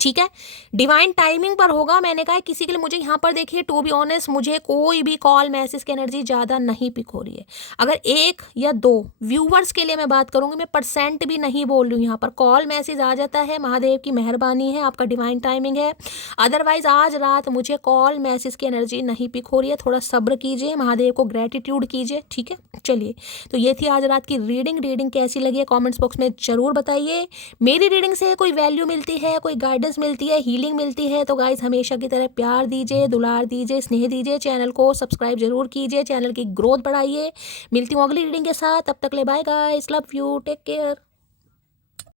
ठीक है, डिवाइन टाइमिंग पर होगा। मैंने कहा किसी के लिए, मुझे यहाँ पर देखिए टू बी ऑनेस्ट मुझे कोई भी कॉल मैसेज की एनर्जी ज़्यादा नहीं पिक हो रही है। अगर 1 या 2 व्यूवर्स के लिए मैं बात करूँगी, मैं परसेंट भी नहीं बोल रही हूँ, यहाँ पर कॉल मैसेज आ जाता है, महादेव की मेहरबानी है, आपका डिवाइन टाइमिंग है। अदरवाइज आज रात मुझे कॉल मैसेज की एनर्जी नहीं पिक हो रही है, थोड़ा सब्र कीजिए, महादेव को ग्रेटिट्यूड कीजिए। ठीक है, चलिए, तो ये थी आज रात की रीडिंग कैसी लगी है कमेंट्स बॉक्स में ज़रूर बताइए। मेरी रीडिंग से कोई वैल्यू मिलती है, कोई गाइडेंस मिलती है, हीलिंग मिलती है तो गाइस हमेशा की तरह प्यार दीजिए, दुलार दीजिए, स्नेह दीजिए, चैनल को सब्सक्राइब जरूर कीजिए, चैनल की ग्रोथ बढ़ाइए। मिलती हूँ अगली रीडिंग के साथ, तब तक ले bye guys, love you, take care.